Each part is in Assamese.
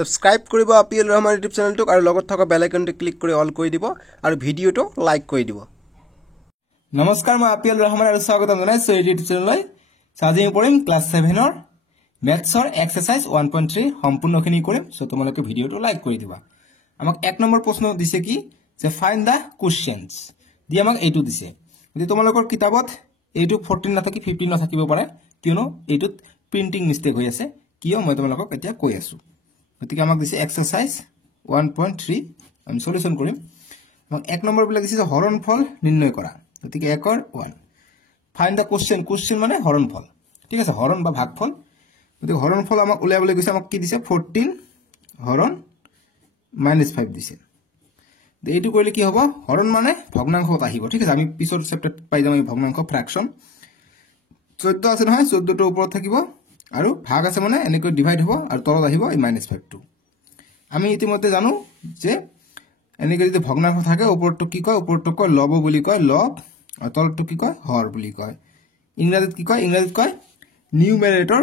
সাবস্ক্ৰাইব কৰিব আপিএল ৰহমান ইউটিউব চেনেলটোক আৰু লগত থকা বেল আইকনটো ক্লিক কৰি অল কৰি দিব আৰু ভিডিঅটো লাইক কৰি দিব। নমস্কাৰ, মই আপিএল ৰহমান আৰু স্বাগতম জনাইছো ইউটিউব চেনেললৈ। আজি আমি পঢ়িম ক্লাছ 7ৰ মেথছৰ এক্সাৰসাইজ 1.3 সম্পূৰ্ণখিনি কৰিম। সো তোমালোকে ভিডিঅটো লাইক কৰি দিবা। আমাক 1 নম্বৰ প্ৰশ্ন দিছে কি যে ফাইন্ড দা কোৱেশ্চনস দি আমাক এইটো দিছে। যদি তোমালোকৰ কিতাপত এইটো 14 নাথাকি 15 নাথাকিব পাৰে, কিয়নো এইটোত প্ৰিন্টিং মিস্টেক হৈ আছে। কিয় মই তোমালোকক এতিয়া কৈ আছো। গতিকে আমাক দিছে এক্সাৰসাইজ 1.3 আমি সলিউশন কৰিম। আমাক 1 নম্বৰ বিলাক দিছে হৰণফল নিৰ্ণয় কৰা। গতিকে 1 1 ফাইন্ড দা কোৱেশ্চন মানে হৰণফল, ঠিক আছে, হৰণ বা ভাগফল। গতিকে হৰণফল আমাক উলিয়াবলৈ গৈছে। আমাক কি দিছে 14 হৰণ -5 দিছে। এইটো কৰিলে কি হ'ব, হৰণ মানে ভগ্নাংশত আহিব, ঠিক আছে। আমি পিছৰ চেপ্টাৰত পাই যাম এই ভগ্নাংশ ফ্ৰেকশন। 14 আছে নহয়, 14টো ওপৰত থাকিব আৰু ভাগ আছে মানে এনেকৈ ডিভাইড হ'ব আৰু তলত আহিব এই -5 টো। আমি ইতিমধ্যে জানো যে এনেকৈ যদি ভগ্নাংশ থাকে ওপৰটো কি কয়, ওপৰটো কয় লব বুলি কয়, লব, আৰু তলটো কি কয় হৰ বুলি কয়। ইংৰাজীত কি কয়, ইংৰাজীত কয় নিউমেৰেটৰ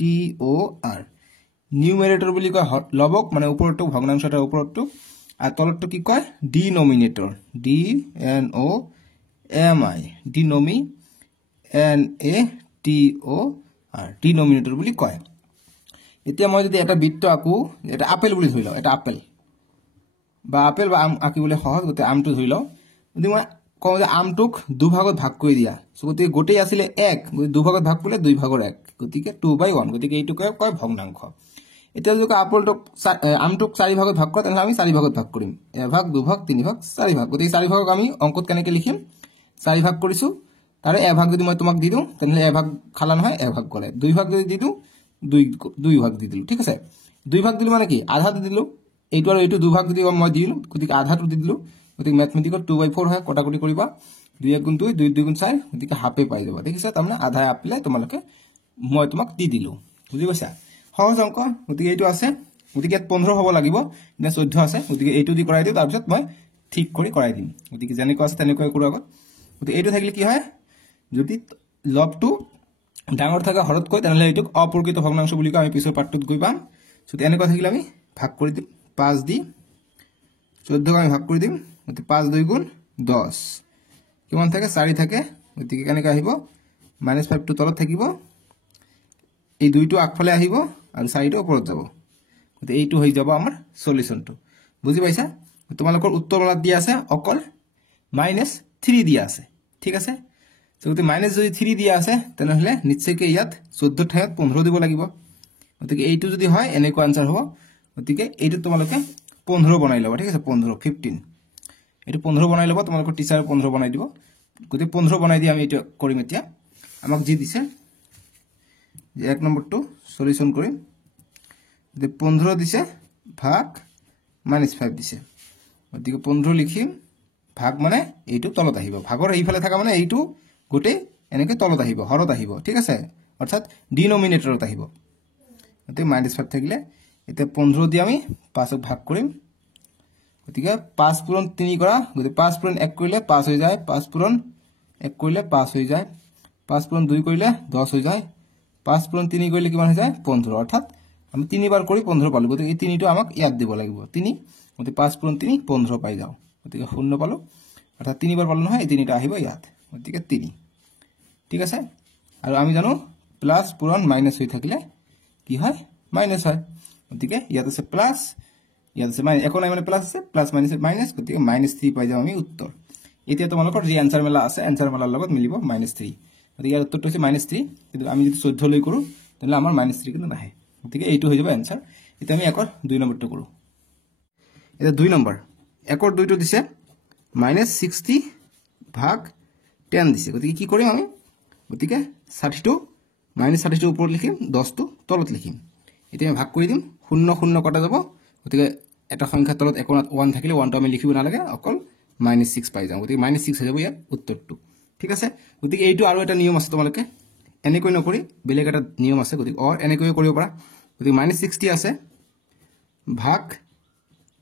NUMERATOR নিউমেৰেটৰ বুলি কয় লবক, মানে ওপৰটো ভগ্নাংশটাৰ ওপৰটো, আৰু তলটো কি কয় ডিনোমিনেটৰ DNOMI ডিনোমিনেটৰ বুলি কয়। এতিয়া মই যদি এটা বৃত্ত আঁকো, এটা আপেল বুলি ধৰি লওঁ, এটা আপেল বা আম আঁকিবলৈ সহজ, গতিকে আমটো ধৰি লওঁ। যদি মই কওঁ যে আমটোক দুভাগত ভাগ কৰি দিয়া, গতিকে গোটেই আছিলে 1, গতিকে দুভাগত ভাগ কৰিলে 2 ভাগৰ 1, গতিকে 2/1, গতিকে এইটোকে কয় ভগ্নাংশ। এতিয়া যদি আমটোক 4 ভাগত ভাগ কৰোঁ, তেনেহ'লে আমি 4 ভাগত ভাগ কৰিম, 1 ভাগ 2 ভাগ 3 ভাগ 4 ভাগ। গতিকে 4 ভাগক আমি অংকত কেনেকৈ লিখিম, 4 ভাগ কৰিছোঁ, তাৰে 1 ভাগ যদি মই তোমাক দি দিওঁ তেনেহ'লে 1 ভাগ খালা নহয়, 1 ভাগ গ'লে। 2 ভাগ যদি দি দিওঁ 2 ভাগ দি দিলোঁ, ঠিক আছে। 2 ভাগ দিলোঁ মানে কি আধা দি দিলোঁ, এইটো আৰু এইটো 2 ভাগ যদি মই দি দিলোঁ, গতিকে আধাটো দি দিলোঁ। গতিকে মেথমেটিকত 2/4 হয়, কটাকটি কৰিবা, 2 × 2 2 × 2 = 4, গতিকে হাফে পাই যাবা, দেখিছা। তাৰমানে আধা আপিলে মই তোমাক দি দিলোঁ, বুজি পাইছা। সহজ অংক। গতিকে এইটো আছে, গতিকে ইয়াত 15 হ'ব লাগিব, এতিয়া 14 আছে, গতিকে এইটো দি কৰাই দিওঁ, তাৰপিছত মই ঠিক কৰি কৰাই দিম। গতিকে যেনেকুৱা আছে তেনেকুৱাই কৰোঁ আগত। গতিকে এইটো থাকিলে কি হয়, যদি লবটো ডাঙৰ থাকে হৰতকৈ, তেনেহ'লে এইটোক অপ্ৰকৃত ভগ্নাংশ বুলি কয়। আমি পিছৰ পাৰ্টটোত গৈ পাম। যদি এনেকুৱা থাকিলে আমি ভাগ কৰি দিম, 5 দি 14ক আমি ভাগ কৰি দিম। গতিকে 5 2 × 10 কিমান থাকে, 4 থাকে। গতিকে কেনেকৈ আহিব, -5টো তলত থাকিব, এই 2টো আগফালে আহিব আৰু 4টো ওপৰত যাব। গতিকে এইটো হৈ যাব আমাৰ সলিউশনটো, বুজি পাইছা। তোমালোকৰ উত্তৰমালাত দিয়া আছে অকল -3 দিয়া আছে, ঠিক আছে। গতিকে যদি 3 দিয়া আছে, তেনেহ'লে নিশ্চয়কৈ ইয়াত 14 ঠাইত 15 দিব লাগিব। গতিকে এইটো যদি হয় এনেকুৱা আনসাৰ হ'ব। গতিকে এইটো তোমালোকে 15 বনাই ল'বা, ঠিক আছে। 15 এইটো 15 বনাই ল'বা, তোমালোকৰ টিচাৰে 15 বনাই দিব। গতিকে 15 বনাই দি আমি এইটো কৰিম। এতিয়া আমাক যি দিছে যে 1 নম্বৰটো সলিউশন কৰিম। গতিকে 15 দিছে, ভাগ -5 দিছে। গতিকে 15 লিখিম, ভাগ মানে এইটো তলত আহিব, ভাগৰ এইফালে থকা মানে এইটো গোটেই এনেকৈ তলত আহিব, হৰত আহিব, ঠিক আছে, অৰ্থাৎ ডিনোমিনেটৰত আহিব। গতিকে -5 থাকিলে এতিয়া 15 দি আমি 5ক ভাগ কৰিম। গতিকে 5 পূৰণ 3 কৰা, গতিকে 5 পূৰণ 1 কৰিলে 5 হৈ যায়, 5 পূৰণ 1 কৰিলে 5 হৈ যায়, 5 পূৰণ 2 কৰিলে 10 হৈ যায়, 5 পূৰণ 3 কৰিলে কিমান হৈ যায় 15, অৰ্থাৎ আমি 3 বাৰ কৰি 15 পালোঁ। গতিকে এই 3টো আমাক ইয়াত দিব লাগিব, 3। গতিকে 5 পূৰণ 3 15 পাই যাওঁ, গতিকে 0 পালোঁ, অৰ্থাৎ 3 বাৰ পালোঁ নহয়, এই 3টা আহিব ইয়াত, গতিকে 3, ঠিক আছে। আৰু আমি জানো প্লাছ পূৰণ মাইনাছ হৈ থাকিলে কি হয়, মাইনাছ হয়। গতিকে ইয়াত আছে প্লাছ, ইয়াত আছে একো নাই, মানে প্লাছ আছে, প্লাছ মাইনাছ মাইনাছ, গতিকে -3 পাই যাওঁ আমি উত্তৰ। এতিয়া তোমালোকৰ যি এনচাৰ মেলা আছে, এনচাৰ মেলাৰ লগত মিলিব -3। গতিকে ইয়াৰ উত্তৰটো হৈছে -3, কিন্তু আমি যদি 14 লৈ কৰোঁ তেনেহ'লে আমাৰ -3 কিন্তু নাহে। গতিকে এইটো হৈ যাব এনচাৰ। এতিয়া আমি 1ৰ 2 নম্বৰটো কৰোঁ। এতিয়া 2 নম্বৰ, 1ৰ 2টো দিছে -60 ভাগ 10 দিছে। গতিকে কি কৰিম আমি, গতিকে 60টো -60টো ওপৰত লিখিম, 10টো তলত লিখিম। এতিয়া আমি ভাগ কৰি দিম, 0 0 কটা যাব। গতিকে এটা সংখ্যাৰ তলত 1 থাকিলে 1টো আমি লিখিব নালাগে, অকল -6 পাই যাওঁ। গতিকে -6 হৈ যাব ইয়াৰ উত্তৰটো, ঠিক আছে। গতিকে এইটো আৰু এটা নিয়ম আছে, তোমালোকে এনেকৈ নকৰি বেলেগ এটা নিয়ম আছে। গতিকে এনেকৈ কৰিব পাৰা। গতিকে -60 আছে, ভাগ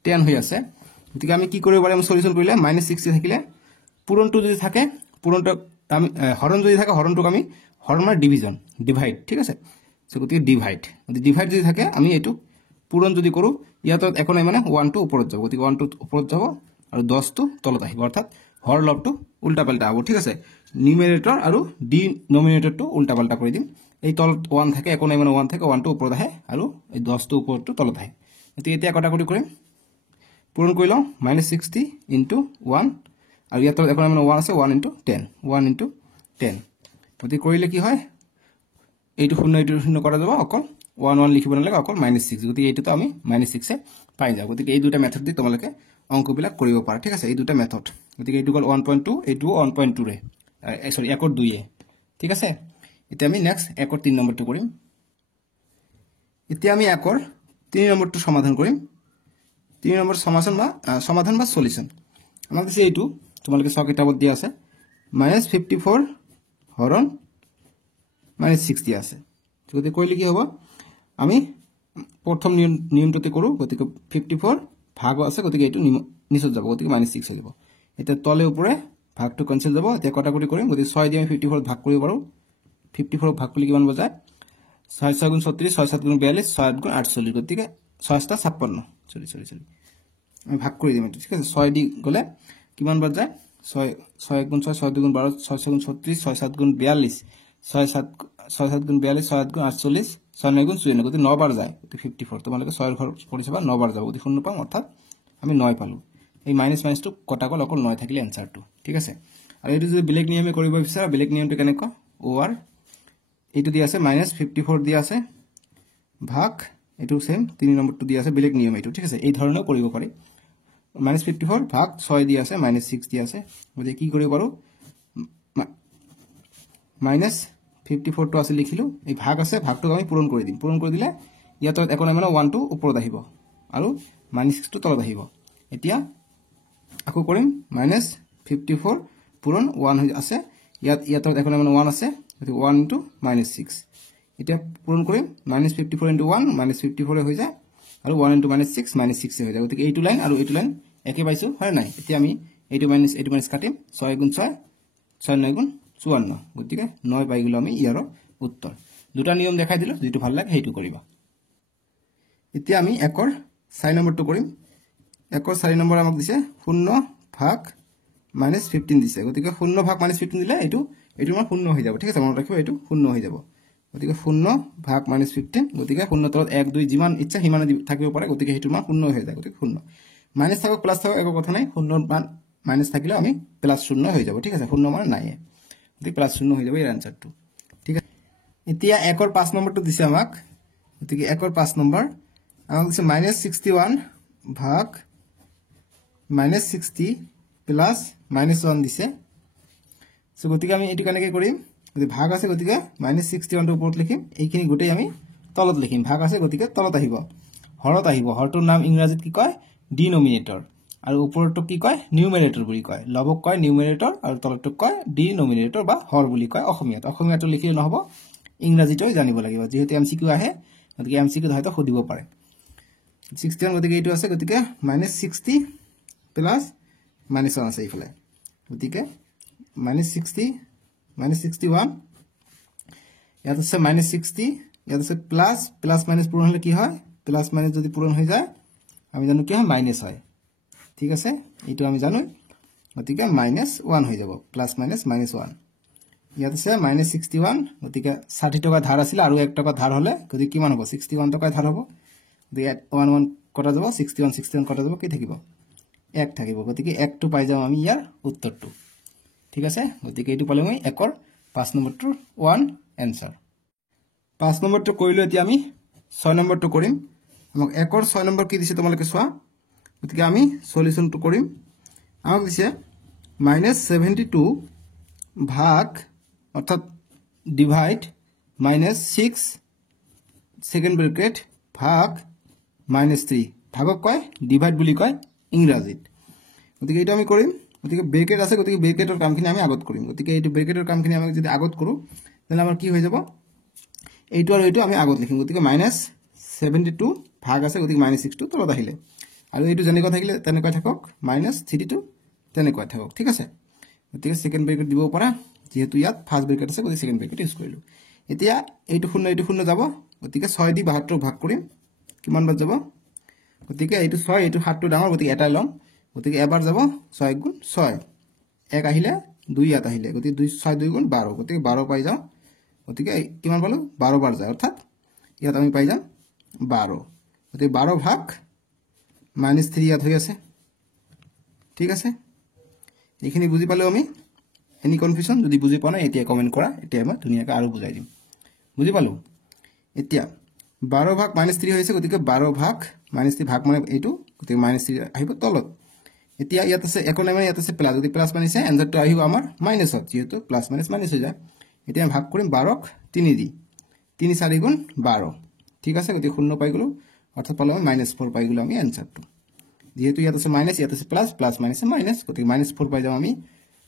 10 হৈ আছে। গতিকে আমি কি কৰিব পাৰিম, সলিউশন কৰিলে -60 থাকিলে পূৰণটো যদি থাকে, পূৰণটো আমি হৰণ যদি থাকে হৰণটোক আমি হৰণ মানে ডিভিজন ডিভাইড ঠিক আছে সো গতিকে ডিভাইড যদি থাকে আমি এইটো পূৰণ যদি কৰোঁ ইয়াত একো নাই মানে 1টো ওপৰত যাব গতিকে 1টো ওপৰত যাব আৰু 10টো তলত আহিব অৰ্থাৎ হৰ লবটো উল্টা পাল্টা হ'ব ঠিক আছে নিউমেৰেটৰ আৰু ডিনমিনেটৰটো উল্টা পাল্টা কৰি দিম এই তলত 1 থাকে একো নাই মানে 1 থাকে 1টো ওপৰত আহে আৰু এই 10টো ওপৰটো তলত আহে গতিকে এতিয়া কটাকটি কৰিম পূৰণ কৰি লওঁ -60 * 1 আৰু ইয়াত একো নাই মানে 1 আছে 1 * 10 1 * 10 গতিকে কৰিলে কি হয় এইটো 0 কৰা যাব অকল 1 1 লিখিব নালাগে অকল -6 গতিকে এইটোতো আমি -6 এ পাই যাওঁ গতিকে এই দুটা মেথড দি তোমালোকে অংকবিলাক কৰিব পাৰা ঠিক আছে এই দুটা মেথড গতিকে এইটো গল 1.2 এইটো 1.2 ৰে সৰি 1 2 এ ঠিক আছে এতিয়া আমি নেক্সট 1 3 নম্বৰটো কৰিম এতিয়া আমি 1 3 নম্বৰটো সমাধান কৰিম 3 নম্বৰ সমাধান বা সলিউশন আমাক দিছে এইটো তোমালোকে সব কিতাপত দিয়া আছে -54 হৰণ -60 আছে গতিকে কৰিলে কি হ'ব আমি প্ৰথম নিয়মটোতে কৰো গতিকে 54 ভাগ আছে গতিকে এইটো নিচত যাব গতিকে -6 হৈ যাব এতিয়া তলে উপৰে ভাগটো কেনসেল যাব এতিয়া কটাকটি কৰিম গতিকে 6 দি আমি 54 ভাগ কৰিব পাৰো 54 ভাগ কৰিলে কিমান বজায় 6 6 * 36 6 7 * 42 6 8 * 48 গতিকে 6 টা 56 সরি আমি ভাগ কৰি দিম ঠিক আছে 6 দি গলে কিমান বাৰ যায় 6 6 1 6 6 2 12 6 6 36 6 7 * 42 6 7 6 7 * 42 6 8 * 48 6 9 * 54 গতি 9 বাৰ যায় গতি 54 তোমালোকে 6 এৰ ঘৰ পড়িছে বা 9 বাৰ যাব গতি 0 পাম অর্থাৎ আমি 9 পালো এই মাইনাস মাইনাসটো কটা গল অকল 9 থাকিলে आंसरটো ঠিক আছে আৰু এইটো যদি বেলেগ নিয়মে কৰিব বিচাৰা বেলেগ নিয়মটো কেনেকৈ ওআর এইটো দি আছে -54 দি আছে ভাগ এইটো সেম 3 নম্বৰটো দি আছে বেলেগ নিয়ম এইটো ঠিক আছে এই ধৰণে কৰিব পাৰি -54 ভাগ 6 দি আছে -6 দি আছে গতি কি কৰিব পাৰো -54 টো আছে লিখিলো এই ভাগ আছে ভাগটো আমি পূৰণ কৰি দিম পূৰণ কৰি দিলে ইয়াত একো নাই মানে 1 টো ওপৰত আহিব আৰু -6 টো তলত আহিব এতিয়া আকৌ কৰিম -54 পূৰণ 1 হৈ আছে ইয়াত একো নাই মানে 1 আছে গতি 1 * -6 এতিয়া পূৰণ কৰিম -54 * 1 -54 হৈ যায় আৰু 1 * -6 -6 হৈ যায় গতি এইটো লাইন আৰু এইটো লাইন একে পাইছো হয় নাই এতিয়া আমি এইটো মাইনাস কাটিম 6 * 6 6 9 * 54 গতিকে 9 পাই গলো আমি ইয়াৰ উত্তৰ দুটা নিয়ম দেখাই দিলো যেটো ভাল লাগে হেইটো কৰিবা এতিয়া আমি 1 4 নম্বৰটো কৰিম 1 4 নম্বৰ আমাক দিছে 0 ভাগ -15 দিছে গতিকে 0 ভাগ -15 দিলে এইটো মানে 0 হৈ যাব ঠিক আছে মনত ৰাখিবা এইটো 0 হৈ যাব গতিকে 0 ভাগ -15 গতিকে 0 তলত 1 2 যিমান ইচ্ছা হিমানে থাকিব পাৰে গতিকে হেতু মান 0 হৈ যায় গতিকে 0 মাইনাস থাকক প্লাস থাকক একো কথা নাই 0 মান মাইনাস থাকিলে আমি প্লাস 0 হৈ যাব ঠিক আছে 0 মানে নাই গতিকে প্লাস 0 হৈ যাব এই आंसरটো ঠিক আছে এতিয়া 1 ৰ 5 নম্বৰটো দিছে আমাক গতিকে 1 ৰ 5 নম্বৰ আমাক দিছে -61 ভাগ -60 প্লাস -1 দিছে সো গতিকে আমি এটো কেনেকৈ কৰিম যদি ভাগ আছে গতিকে -61 ৰ ওপৰত লিখিম এইখিনি গুটেই আমি তলত লিখিম ভাগ আছে গতিকে তলত আহিব হৰত আহিব হৰটোৰ নাম ইংৰাজীত কি কয় ডিনোমিনেটৰ আৰু ওপৰটো কি কয় নিউমেৰেটৰ বুলি কয় লবক কয় নিউমেৰেটৰ আৰু তলটো কয় ডিনোমিনেটৰ বা হৰ বুলি কয় অসমীয়াটো লিখিলে নহব ইংৰাজীটো জানিব লাগিব যেহেতু এমসিকিউ আহে গতিকে এমসিকিউ হয়তো খুদিব পাৰে 61 গতিকে এইটো আছে গতিকে -60 প্লাস -1 আছে ইফালে গতিকে -60 -61 ইয়াত আছে -60 ইয়াত আছে প্লাস মাইনাস পূৰণ হলে কি হয় প্লাস মাইনাস যদি পূৰণ হৈ যায় আমি জানো কি হয় মাইনাস হয় ঠিক আছে এইটো আমি জানো গতিকে -1 হৈ যাব প্লাস মাইনাস -1 ইয়াত আছে -61 গতিকে 60 টকা ধাৰ আছিল আৰু 1 টকা ধাৰ হলে গতিকে কিমান হ'ব 61 টকা ধাৰ হ'ব গতিকে 1 1 কটা যাব 61 কটা যাব কি থাকিব 1 থাকিব গতিকে 1 টো পাই যাম আমি ইয়াৰ উত্তৰটো ঠিক আছে গতিকে এইটো পালে মই 1 ৰ 5 নম্বৰটোৰ 1 आंसर 5 নম্বৰটো কৰিলো এতিয়া আমি 6 নম্বৰটো কৰিম আমাক 1 ৰ 6 নম্বৰ কি দিছে তোমালোকে চোৱা গতিকে আমি সলিউশনটো কৰিম আমাক দিছে -72 ভাগ অৰ্থাৎ ডিভাইড -6 সেকেন্ড ব্ৰ্যাকেট ভাগ -3 ভাগক কয় ডিভাইড বুলি কয় ইংৰাজীত গতিকে এইটো আমি কৰিম গতিকে ব্ৰ্যাকেট আছে গতিকে ব্ৰ্যাকেটৰ কামখিনি আমি আগত কৰিম গতিকে এইটো ব্ৰ্যাকেটৰ কামখিনি আমি যদি আগত কৰো তেনে আমাৰ কি হৈ যাব এইটো আৰু এইটো আমি আগত লিখিম গতিকে -72 ভাগ আছে গতিকে -6 টো তলত আহিলে আৰু এইটো যেনেকৈ থাকিলে তেনেকৈ থাকক -32 তেনেকৈ থাকক ঠিক আছে গতিকে সেকেন্ড ব্র্যাকেট দিব পাৰা যেহেতু ইয়াত ফাৰ্ষ্ট ব্ৰেকেট আছে গতিকে ছেকেণ্ড ব্ৰেকেট ইউজ কৰিলোঁ এতিয়া এইটো শূন্য যাব গতিকে 6 দি 72 ভাগ কৰিম কিমান বাৰ যাব গতিকে এইটো 6 এইটো 7টো ডাঙৰ গতিকে এটা লম গতিকে এবাৰ যাব 6 গুণ 6 এক আহিলে 2 ইয়াত আহিলে গতিকে 6 2 গুণ 12 গতিকে 12 পাই যাওঁ গতিকে কিমান পালো 12 বাৰ যায় অৰ্থাৎ ইয়াত আমি পাই যাম 12 গতিকে 12 ভাগ -3 ইয়াত হৈ আছে ঠিক আছে এইখিনি বুজি পালো আমি এনি কনফিউজন যদি বুজি পোৱা নাই এতিয়া কমেন্ট কৰা এতিয়া মই ধুনীয়াকৈ আৰু বুজাই দিম বুজি পালো এতিয়া 12 ভাগ -3 হৈছে গতিকে 12 ভাগ -3 ভাগ মানে এইটো গতিকে -3 আহিব তলত এতিয়া ইয়াত আছে একো নাই মানে ইয়াত আছে প্লাস যদি প্লাস মানিছে এনসারটো আহিব আমাৰ মাইনাসত যেহেতু প্লাস মাইনাস মাইনাস হৈ যায় এতিয়া ভাগ কৰিম 12ক 3 দি 3 4 গুণ 12 ঠিক আছে গতিকে 0 পাই গলো অর্থাৎ পালো -4 পাই গলো আমি এনসারটো যেহেতু ইয়াত আছে মাইনাস ইয়াত আছে প্লাস প্লাস মাইনাস মাইনাস গতিকে -4 পাই যাম আমি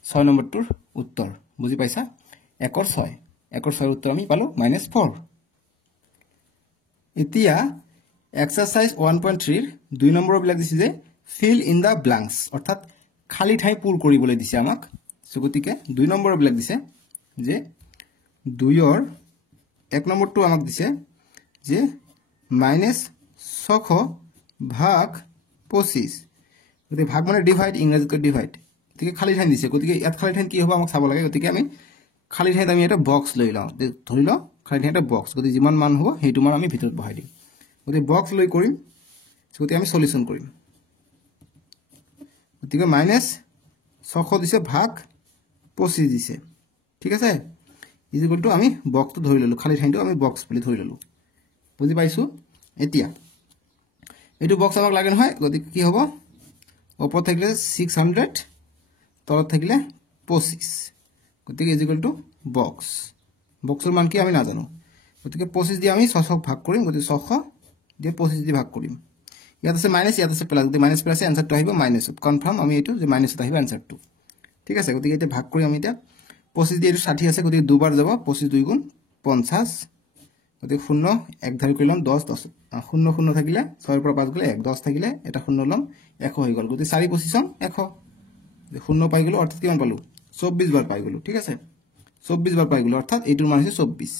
6 নম্বৰটোৰ উত্তৰ বুজি পাইছা 1 ৰ 6 উত্তৰ আমি পালো -4 এতিয়া এক্সাৰসাইজ 1.3 ৰ 2 নম্বৰ বিলাক দিছে যে fill in the blanks অৰ্থাৎ খালি ঠাই পূৰ কৰিবলৈ দিছে আমাক সো গতিকে 2 নম্বৰ বিলাক দিছে যে 2 ৰ 1 নম্বৰটো আমাক দিছে যে -600 ভাগ 25 গতিকে ভাগ মানে ডিভাইড ইংৰাজীত ডিভাইড গতিকে খালি ঠাই দিছে গতিকে ইয়াত খালি ঠাই কি হ'ব আমাক চাব লাগে গতিকে আমি খালি ঠাইত আমি এটা বক্স লৈ লওঁ ধৰি লওঁ খালি ঠাইত এটা বক্স গতিকে যিমান মান হ'ব সেইটো মান আমি ভিতৰত বহাই দিম গতিকে বক্স লৈ কৰিম গতিকে আমি সলিউশন কৰিম গতিকে -600 দিছে ভাগ 25 দিছে ঠিক আছে ইকুয়াল টু আমি বক্সটো ধৰি ললো খালি ঠাইটো আমি বক্স বুলি ধৰি ললো বুজি পাইছো এতিয়া এইটো বক্স আমাক লাগে নহয় গতিকে কি হ'ব ওপৰত থাকিলে 600 তলত থাকিলে 25 গতিকে ইকুয়াল টু বক্স বক্সৰ মান কি আমি নাজানো গতিকে 25 দি আমি 600 ভাগ কৰিম গতিকে 600 দিয়ে 25 দি ভাগ কৰিম ইয়াত আছে মাইনাস ইয়াত আছে প্লাস গতিকে মাইনাস প্লাসে আনসারটো আহিব মাইনাস কনফার্ম আমি এটো যে মাইনাসত আহিব আনসারটো ঠিক আছে গতিকে এটা ভাগ কৰি আমি এটা 25 দিয়ে 60 আছে গতিকে দুবাৰ যাব 25 2 গুণ 50 গতিকে 0 এক ধাৰি কৰিলাম 10 10 0 0 থাকিলে 6 ৰ পৰা 5 গলে 1 10 থাকিলে এটা 0 লম 100 হৈ গল গতিকে 4 পজিশন 100 0 পাই গলো অৰ্থাৎ কিমান পালো 24 বাৰ পাই গলো ঠিক আছে 24 বাৰ পাই গলো অৰ্থাৎ এইটোৰ মান হৈছে 24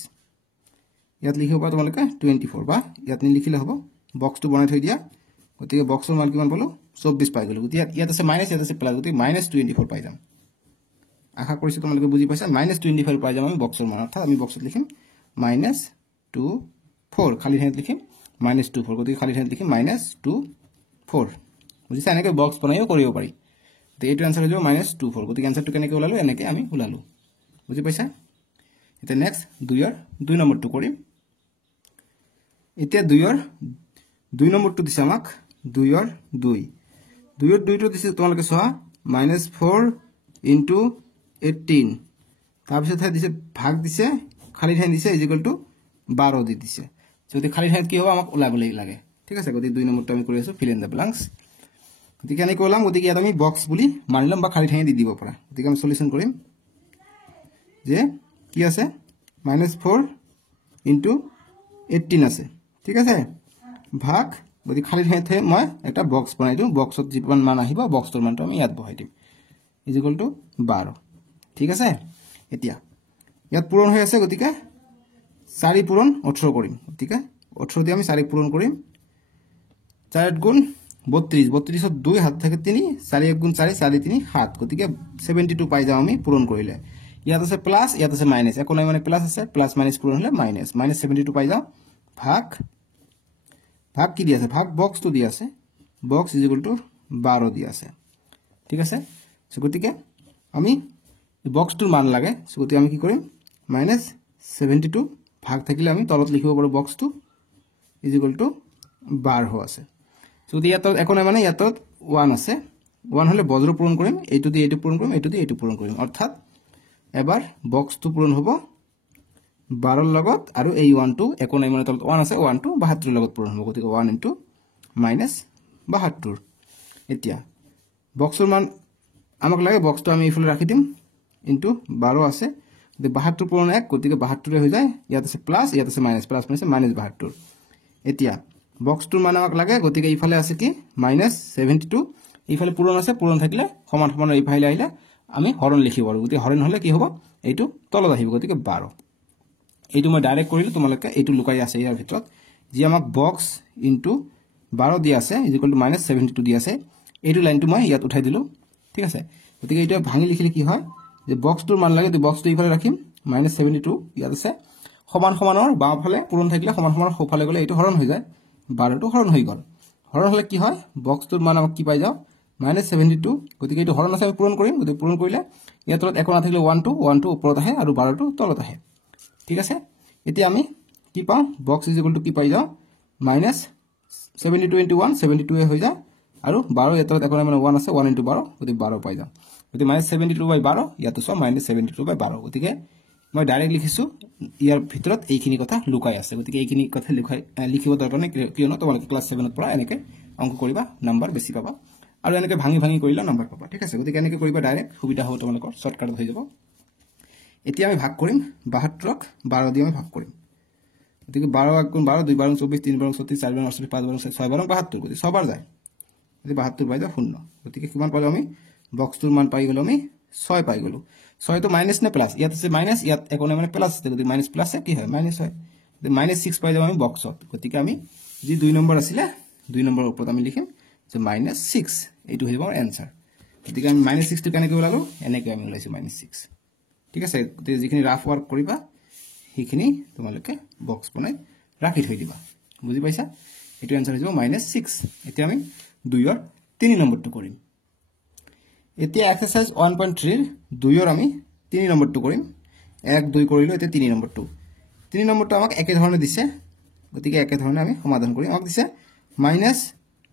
ইয়াত লিখিব পাৰা তোমালোকে 24 বা ইয়াত নিলিখিলে হ'ব বক্সটো বনাই থৈ দিয়া গতিকে বক্সৰ মান কিমান পালো 24 পাই গলো গতিকে ইয়াত আছে মাইনাস ইয়াত আছে প্লাস গতিকে -24 পাই যাম আশা কৰিছো তোমালোকে বুজি পাইছা -24 পাই যাম আমি বক্সৰ মান অৰ্থাৎ আমি বক্সত লিখিম -24 খালি ঠাইত লিখিম -24 গতিকে খালি ঠাইত লিখিম -24 বুজিছা এনেকৈ বক্স বনাইও কৰিব পাৰি তো এইটো আনসাৰ হৈ যাব -24 গতিকে আনসাৰটো কেনেকৈ ওলালো এনেকৈ আমি ওলালো বুজি পাইছা এটা নেক্সট 2 নম্বৰটো কৰিম এতিয়া 2 নম্বৰটো দিছে আমাক 2 ৰ 2টো দিছে তোমালোকে চোৱা -4 * 18 তাৰপিছত দিছে ভাগ দিছে খালি ঠাই দিছে ইকুয়াল টু 12 দি দিছে যদি খালি ঠাইত কি হ'ব আমাক ওলাবলৈ লাগে ঠিক আছে গতিকে 2 নম্বৰটো আমি কৰি আছো fill in the blanks গতিকে আমি কলাম গতিকে ইয়াত আমি বক্স বুলি মানিলাম বা খালি ঠাই দি দিব পাৰা গতিকে আমি সলিউশন কৰিম যে কি আছে -4 * 18 আছে ঠিক আছে ভাগ গতি খালি ঠাইতে মই এটা বক্স বনাই দিম বক্সত যিমান মান আহিব বক্সৰ মানটো আমি ইয়াত বহাই দিম ইকুয়াল টু 12 ঠিক আছে এতিয়া ইয়াত পূৰণ হৈ আছে গতিকে 4 পূৰণ 18 কৰিম গতিকে 18 দি আমি 4 পূৰণ কৰিম 4 গুণ 32 32ত 2 হাত থাকে 3 4 1 গুণ 4 4 3 7 গতিকে 72 পাই যাও আমি পূৰণ কৰিলে ইয়াত আছে প্লাস ইয়াত আছে মাইনাস একো নাই মানে প্লাস আছে প্লাস মাইনাস পূৰণ হলে মাইনাস -72 পাই যাও ভাগ কি দি আছে ভাগ বক্সটো দি আছে বক্স ইকুয়াল টু 12 দি আছে ঠিক আছে সো গতিকে আমি বক্সটোৰ মান লাগে সো গতি আমি কি কৰিম -72 ভাগ থাকিলে আমি তলত লিখিব পাৰো বক্সটো ইকুয়াল টু 12 আছে সো ইয়াত একো নাই মানে ইয়াত 1 আছে 1 হলে বজ্ৰ পূৰণ কৰিম এইটো দি এইটো পূৰণ কৰিম এইটো দি এইটো পূৰণ কৰিম অৰ্থাৎ এবাৰ বক্সটো পূৰণ হ'ব 12 ৰ লগত আৰু এই 1 টো একো নাই মানে তলত 1 আছে 1 টো 72 ৰ লগত পূৰণ হ'ব গতিকে 1 * -72 এতিয়া বক্সৰ মান আমাক লাগে বক্সটো আমি ইফালে ৰাখি দিম ইনটু 12 আছে গতিকে 72 পূৰণ 1 গতিকে 72 হৈ যায় ইয়াত আছে প্লাস ইয়াত আছে মাইনাস প্লাস মাইনাস -72 এতিয়া বক্সটোৰ মান আমাক লাগে গতিকে ইফালে আছে কি -72 ইফালে পূৰণ আছে পূৰণ থাকিলে সমান সমান ইফালে আহিলে আমি হৰণ লিখিব পাৰোঁ গতিকে হৰণ হ'লে কি হ'ব এইটো তলত আহিব গতিকে 12 এইটো মই ডাইৰেক্ট কৰিলোঁ তোমালোকে এইটো লুকাই আছে ইয়াৰ ভিতৰত যি আমাক বক্স ইনটু 12 দিয়া আছে ইকুৱেল টু -72 দিয়া আছে এইটো লাইনটো মই ইয়াত উঠাই দিলোঁ ঠিক আছে গতিকে এইটো ভাঙি লিখিলে কি হয় যে বক্সটোৰ মান লাগে তো বক্সটো ইফালে ৰাখিম -72 ইয়াত আছে সমান সমানৰ বাওঁফালে পূৰণ থাকিলে সমান সমানৰ সোঁফালে গ'লে এইটো হৰণ হৈ যায় 12টো হৰণ হৈ গ'ল হৰণ হ'লে কি হয় বক্সটোৰ মান আমাক কি পাই যাওঁ -72 গতিকে এইটো হৰণ আছে আমি পূৰণ কৰিম গতিকে পূৰণ কৰিলে ইয়াৰ তলত একো নাথাকিলে 1 টো ওপৰত আহে আৰু 12টো তলত আহে ঠিক আছে এতিয়া আমি কি পাওঁ বক্স ইকুৱেল টু কি পাই যাওঁ -72 * 1 72 হৈ যায় আৰু 12 ইয়াৰ তলত একো নাই মানে 1 আছে 1 * 12 গতিকে 12 পাই যাওঁ গতিকে -72/12 ইয়াতো সব -72/12 গতিকে মই ডাইৰেক্ট লিখিছোঁ ইয়াৰ ভিতৰত এইখিনি কথা লুকাই আছে গতিকে এইখিনি কথা লিখিব দৰকাৰ নাই কিয়নো তোমালোকে ক্লাছ 7ত পৰা এনেকৈ অংক কৰিবা নাম্বাৰ বেছি পাবা আৰু এনেকৈ ভাঙি ভাঙি কৰিলে নাম্বাৰ পাবা ঠিক আছে গতিকে এনেকৈ কৰিবা ডাইৰেক্ট সুবিধা হ'ব তোমালোকৰ শৰ্টকাট হৈ যাব এতিয়া আমি ভাগ কৰিম 72ক 12 দিয়ে আমি ভাগ কৰিম গতিকে 12 * 12 2 * 24 3 * 36 4 * 48 5 * 6 6 * 72 গতিকে 6 বাৰ যায় গতিকে 72 পাই যাওঁ 0 গতিকে কিমান পালোঁ আমি বক্সটোৰ মান পাই গ'লোঁ আমি 6 পাই গ'লোঁ 6 তো মাইনাস নে প্লাস ইয়াত আছে মাইনাস ইয়াত একো নাই মানে প্লাস আছে গতিকে মাইনাস প্লাস কি হয় মাইনাস হয় গতিকে -6 পাই যাম আমি বক্সত গতিকে আমি যি 2 নম্বৰ আছিল 2 নম্বৰৰ ওপৰত আমি লিখিম যে -6 এইটো হৈ যাব এনসার গতিকে আমি -6 টো কেনেকৈ ওলালো এনেকৈ আমি ওলাইছো -6 ঠিক আছে গতিকে যিখিনি ৰাফ ওয়াৰ্ক কৰিবা সেইখিনি তোমালোকে বক্স বনাই ৰাখি থৈ দিবা বুজি পাইছা এইটো এনসাৰ হৈ যাব -6 এতিয়া আমি 2 ৰ 3 নম্বৰটো কৰিম এতিয়া এক্সাৰসাইজ 1.3 ৰ 2 ৰ আমি 3 নম্বৰটো কৰিম 1 2 কৰিলো এতিয়া 3 নম্বৰটো 3 নম্বৰটো আমাক একে ধৰণে দিছে গতিকে একে ধৰণে আমি সমাধান কৰিম আমাক দিছে মাইনাস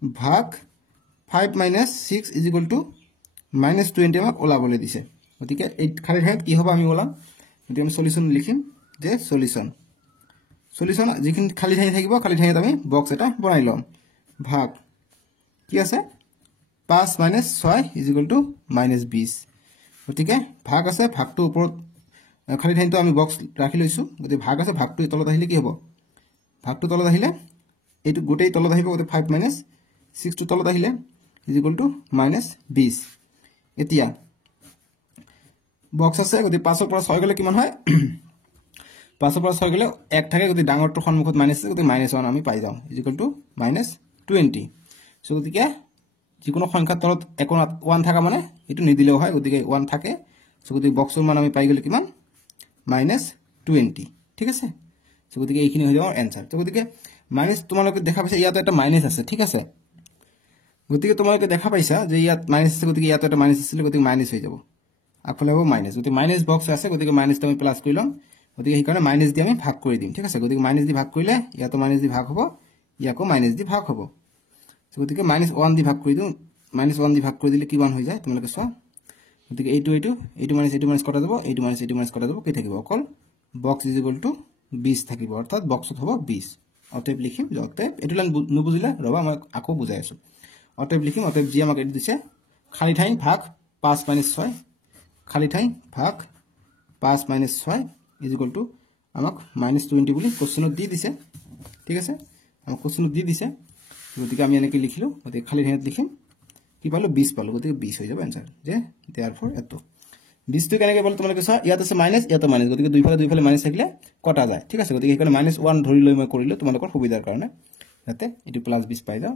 ভাগ 5 - 6 = -20 আমাক ওলাবলৈ দিছে গতিকে এই খালি ঠাইত কি হ'ব আমি ওলাম গতিকে আমি সলিউশন লিখিম যে সলিউশন যিখিনি খালি ঠাই থাকিব খালি ঠাইত আমি বক্স এটা বনাই লম ভাগ কি আছে 5 - 6 = -20 গতিকে ভাগ আছে ভাগটো ওপৰত খালি ঠাইটো আমি বক্স ৰাখি লৈছো গতিকে ভাগ আছে ভাগটো তলত আহিলে কি হ'ব ভাগটো তলত আহিলে এইটো গোটেই তলত আহিব গতিকে 5 - 6 টো তলত আহিলে -20 এতিয়া বক্স আছে গতিকে 5 ৰ পৰা 6 গলে কিমান হয় 5 ৰ পৰা 6 গলে 1 থাকে গতিকে ডাঙৰটো সন্মুখত মাইনাস আছে গতিকে -1 আমি পাই যাওঁ -20 সো গতিকে যিকোনো সংখ্যাৰ তলত একো 1 থাকা মানে এটো নিদিলেও হয় গতিকে 1 থাকে সো গতিকে বক্সৰ মান আমি পাই গলে কিমান -20 ঠিক আছে সো গতিকে এইখিনি হৈ যাব এনসার তো গতিকে মাইনাস তোমালোকে দেখা পাইছা ইয়াত এটা মাইনাস আছে ঠিক আছে গতিকে তোমালোকে দেখা পাইছা যে ইয়াত মাইনাস আছে গতিকে ইয়াত এটা মাইনাস আছিল গতিকে মাইনাস হৈ যাব আকলে হ'ব মাইনাস গতিকে মাইনাস বক্স আছে গতিকে মাইনাসটো আমি প্লাস কৰি লম গতিকে এই কাৰণে মাইনাস দি আমি ভাগ কৰি দিম ঠিক আছে গতিকে মাইনাস দি ভাগ কৰিলে ইয়াতো মাইনাস দি ভাগ হ'ব ইয়াকো মাইনাস দি ভাগ হ'ব সো গতিকে -1 দি ভাগ কৰি দিম -1 দি ভাগ কৰি দিলে কিমান হৈ যায় তোমালোকে চোৱা গতিকে এইটো মাইনাস কটা যাব এইটো মাইনাস কটা যাব কি থাকিব অকল বক্স = 20 থাকিব অৰ্থাৎ বক্সত হ'ব 20 অতএব লিখিম অতএব এটো লাইন নুবুজিলে ৰবা মই আকৌ বুজাই আছো অতএব লিখিম অতএব যি আমাক এটো দিছে খালি ঠাই ভাগ 5 - 6 খালি ঠাই ভাগ 5 - 6 = আমাক -20 বুলি কোশ্চেনত দি দিছে ঠিক আছে আমাক কোশ্চেনত দি দিছে গতিকে আমি এনেকৈ লিখিলো গতিকে খালি ঠাইত লিখিম কি পালো 20 পালো গতিকে 20 হৈ যাব आंसर যে therefore এটো 20 টো কেনেকৈ বল তোমালোকে চা ইয়াত আছে মাইনাস ইয়াতো মাইনাস গতিকে দুইফালে মাইনাস থাকিলে কটা যায় ঠিক আছে গতিকে এইখানে -1 ধৰি লৈ মই কৰিলো তোমালোকৰ সুবিধাৰ কাৰণে যাতে এটো +20 পাই যাও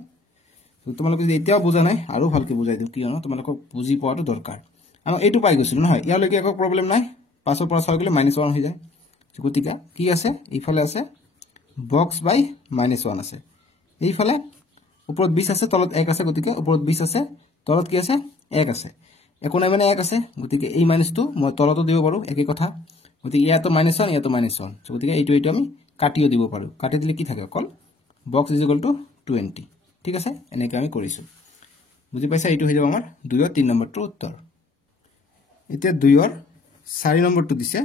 তো তোমালোকে যদি এতিয়াও বুজা নাই আৰু ভালকৈ বুজাই দিও কিয়নো তোমালোকক বুজি পোৱাটো দৰকাৰ আমি এইটো পাই গৈছিল নহয় ইয়ালৈকে একো প্ৰবলেম নাই 5 ৰ পৰা 6 গলে -1 হৈ যায় গতিকে কি আছে এইফালে আছে বক্স বাই -1 আছে এইফালে ওপৰত 20 আছে তলত 1 আছে গতিকে ওপৰত 20 আছে তলত কি আছে 1 আছে একো নাই মানে 1 আছে গতিকে এই মাইনাসটো মই তলতো দিব পাৰো একে কথা গতিকে ইয়াতো -1 ইয়াতো -1 সো গতিকে এইটো আমি কাটিও দিব পাৰো কাটি দিলে কি থাকে অকল বক্স = 20 ঠিক আছে এনেকৈ আমি কৰিছো বুজি পাইছা এইটো হৈ যাব আমাৰ 2 ৰ 3 নম্বৰটো উত্তৰ এতিয়া 2 ৰ 4 নম্বৰটো দিছে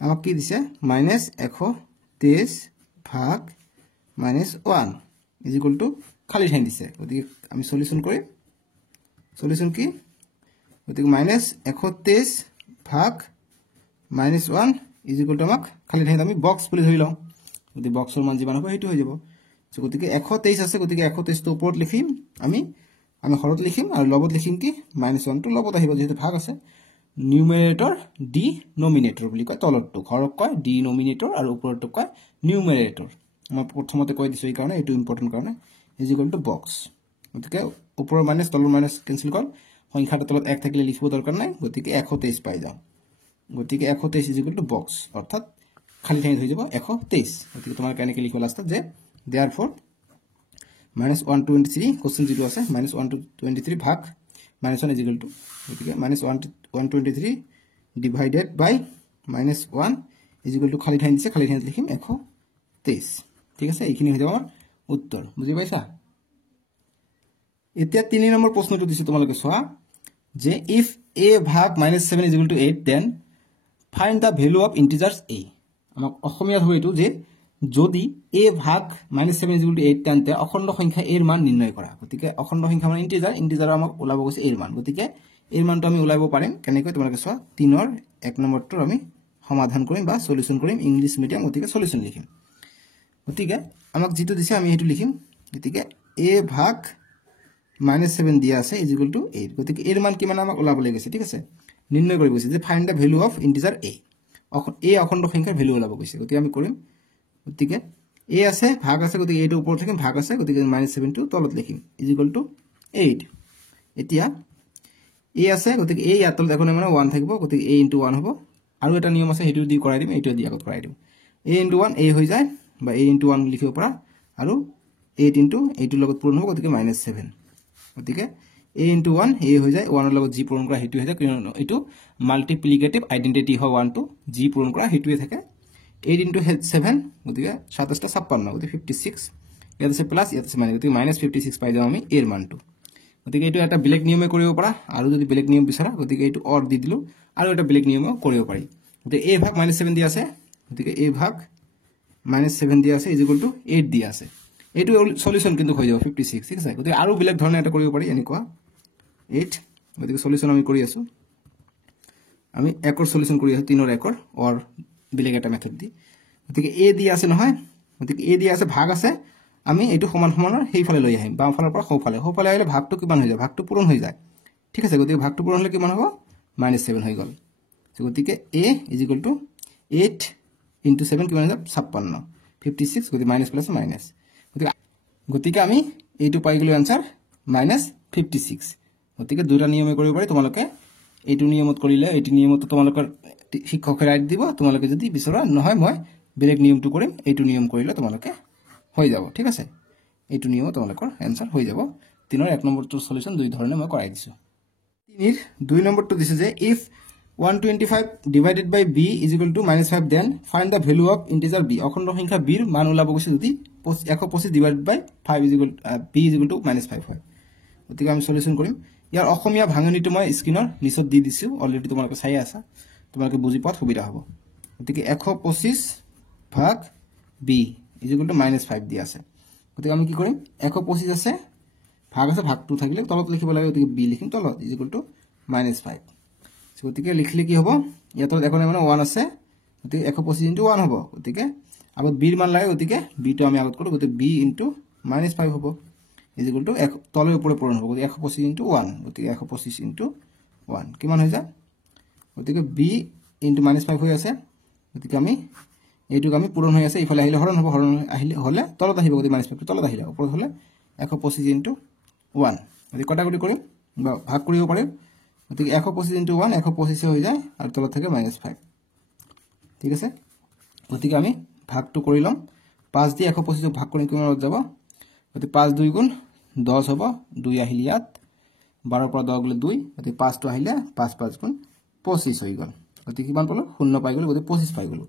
আমাক কি দিছে -123 ভাগ -1 = খালি ঠাই দিছে গতিকে আমি সলিউশন কৰিম সলিউশন কি গতিকে -123 ভাগ -1 = আমাক খালি ঠাইত আমি বক্স বুলি ধৰি লওঁ গতিকে বক্সৰ মান যিমান হ'ব সেইটো হৈ যাব সো গতিকে 123 আছে গতিকে 123 টো ওপৰত লিখিম আমি হৰত লিখিম আৰু লবত লিখিম কি -1 টো লবত আহিব যেহেতু ভাগ আছে নিউমেৰেটৰ ডিনমিনেটৰ বুলি কয় তলৰটোক হৰক কয় ডিনমিনেটৰ আৰু ওপৰটোক কয় নিউমেৰেটৰ মই প্ৰথমতে কৈ দিছো এই কাৰণে এইটো ইম্পৰ্টেণ্ট কাৰণে ইজ ইকুৱেল টু বক্স গতিকে ওপৰৰ মাইনাছ তলৰ মাইনাছ কেনসেল কৰ সংখ্যাটো তলত 1 থাকিলে লিখিব দৰকাৰ নাই গতিকে 123 পাই যাও গতিকে 123 ইজ ইকুৱেল টু বক্স অৰ্থাৎ খালি ঠাই হৈ যাব 123 গতিকে তোমাৰ কেনেকৈ লিখিব লাষ্টত যে therefore -123 কোশ্চেন যেটো আছে -123 ভাগ -1 is equal to গতিকে -123 divided by -1 is equal to খালি ঠাই দিছে খালি ঠাই লিখিম 123 ঠিক আছে এইখিনি হৈ যাব আমাৰ উত্তৰ বুজি পাইছা এতিয়া 3 নম্বৰ প্ৰশ্নটো দিছে তোমালোকে চোৱা যে if a ভাগ -7 is equal to 8 then find the value of integers a আমাক অসমীয়াত হয় এটো যে যদি a ভাগ -7 is equal to 8 তেন্তে অখণ্ড সংখ্যা a এর মান নির্ণয় করা গতিকে অখণ্ড সংখ্যা মানে ইন্টিজাৰ আমাক ওলাব গৈছে a এৰ মান গতিকে a এৰ মানটো আমি ওলাব পাৰিম কেনেকৈ তোমালোকে চোৱা 3 ৰ 1 নম্বৰটো আমি সমাধান কৰিম বা সলিউশন কৰিম ইংলিশ মিডিয়াম গতিকে সলিউশন লিখিম গতিকে আমাক যেটো দিছে আমি এটো লিখিম গতিকে a ভাগ -7 দিয়া আছে is equal to 8 গতিকে এর মান কিমান আমাক ওলাব লাগিছে ঠিক আছে নির্ণয় কৰিব গৈছে যে find da value of integer a অখণ্ড সংখ্যাৰ ভ্যালু ওলাব গৈছে গতিকে আমি কৰিম গতিকে a আছে ভাগ আছে গতিকে a টো ওপৰত লিখিম ভাগ আছে গতিকে -7 টো তলত লিখিম is equal to 8 এতিয়া a আছে গতিকে a ইয়াত তলত এখন মানে 1 থাকিব গতিকে a * 1 হ'ব আৰু এটা নিয়ম আছে হেতু দি কৰাই দিম এইটো দি আগত কৰাই দিম a * 1 a হৈ যায় বা a * 1 লিখিব পৰা আৰু 8 * এইটোৰ লগত পূৰণ হ'ব গতিকে -7 গতিকে a * 1 a হৈ যায় 1 ৰ লগত g পূৰণ কৰা হেতু হৈ যায় কিয়নো এইটো মাল্টিপ্লিকেটিভ আইডেন্টিটি হয় 1 টো g পূৰণ কৰা হেতুৱে থাকে 8 * 7 গতিকে 27 টা 56 গতিকে 56 ইয়াত আছে প্লাস ইয়াত আছে মানে গতিকে -56 পাই যাও আমি এর মানটো গতিকে এইটো এটা বেলেগ নিয়মে কৰিব পাৰা আৰু যদি বেলেগ নিয়ম বিচাৰা গতিকে এইটো অৰ দি দিলো আৰু এটা বেলেগ নিয়মে কৰিব পাৰি গতিকে a ভাগ -7 দিয়া আছে গতিকে a ভাগ -7 দিয়া আছে = 8 দিয়া আছে এইটো সলিউশন কিন্তু হৈ যাব 56 ঠিক আছে গতিকে আৰু বেলেগ ধৰণে এটা কৰিব পাৰি এনেকুৱা 8 গতিকে সলিউশন আমি কৰি আছো আমি একৰ সলিউশন কৰি আছো 3 ৰ একর অর বেলেগ এটা মেথড দি গতিকে a দি আছে নহয় গতিকে a দি আছে ভাগ আছে আমি এইটো সমান সমানৰ হেইফালে লৈ আহিম বাম ফালৰ পৰা সোফালে আহিলে ভাগটো কিমান হৈ যায় ভাগটো পূৰণ হৈ যায় ঠিক আছে গতিকে ভাগটো পূৰণ হলে কিমান হ'ব -7 হৈ গল গতিকে a = 8 * 7 কিমান হ'ব 56 56 গতিকে মাইনাস প্লাস মাইনাস গতিকে আমি এইটো পাই গলো आंसर -56 গতিকে দুটা নিয়মে কৰিব পাৰি তোমালোকে এইটো নিয়মত কৰিলে এইটো নিয়মত তোমালোকৰ শিক্ষকে ৰাইট দিব তোমালোকে যদি বিচৰা নহয় মই বেলেগ নিয়মটো কৰিম এইটো নিয়ম কৰিলে তোমালোকে হৈ যাব ঠিক আছে এইটো নিয়ম তোমালোকৰ आंसर হৈ যাব 3 ৰ 1 নম্বৰটো সলিউশন দুই ধৰণে মই কৰাই দিছো 3 ৰ 2 নম্বৰটো দিছে যে if 125 divided by b is equal to -5 then find the value of integer b অখণ্ড সংখ্যা b ৰ মান ওলাব গৈছে যদি 125 divided by 5 is equal b is equal to -5 হয় গতিকে আমি সলিউশন কৰিম ইয়াৰ অসমীয়া ভাঙনিটো মই স্ক্ৰিনৰ নিচত দি দিছো অলৰেডি তোমালোকে চাই আছা তোমালোকে বুজি পাত সুবিধা হ'ব গতিকে 125 ভাগ b is equal to -5 দি আছে গতিকে আমি কি কৰিম 125 আছে ভাগ আছে ভাগটো থাকিলে তলত লিখিব লাগে গতিকে b লিখিম তলত is equal to -5 গতিকে লিখলে কি হ'ব ইয়াত এখন মানে 1 আছে গতিকে 125 * 1 হ'ব গতিকে আগত b ৰ মান লাগে গতিকে b টো আমি আগত কৰো গতিকে b * -5 হ'ব is equal to তলৰ ওপৰে পূৰণ হ'ব গতিকে 125 * 1 গতিকে 125 * 1 কিমান হৈ যায় গতিকে b * -5 হৈ আছে গতিকে আমি এইটোক আমি পূৰণ হৈ আছে ইফালে আহিলে হৰণ হ'ব হৰণ আহিলে হলে তলত আহিব গতিকে -5 টো তলত আহিলে ওপৰত হলে 125 * 1 গতিকে কটাকটি কৰিম বা ভাগ কৰিব পাৰিম গতিকে 125 * 1 125 হৈ যায় আৰু তলত থাকে -5 ঠিক আছে গতিকে আমি ভাগটো কৰি লম 5 দি 125 ভাগ কৰি কিমান হৈ যাব গতিকে 5 2 গুণ 10 হ'ব 2 আহিল ইয়াত 12 পৰা 10 গলে 2 গতিকে 5 টো আহিলে 5 5 গুণ 25 হৈ গল গতিকে কিমান পালো 0 পাই গলো গতিকে 25 পাই গলো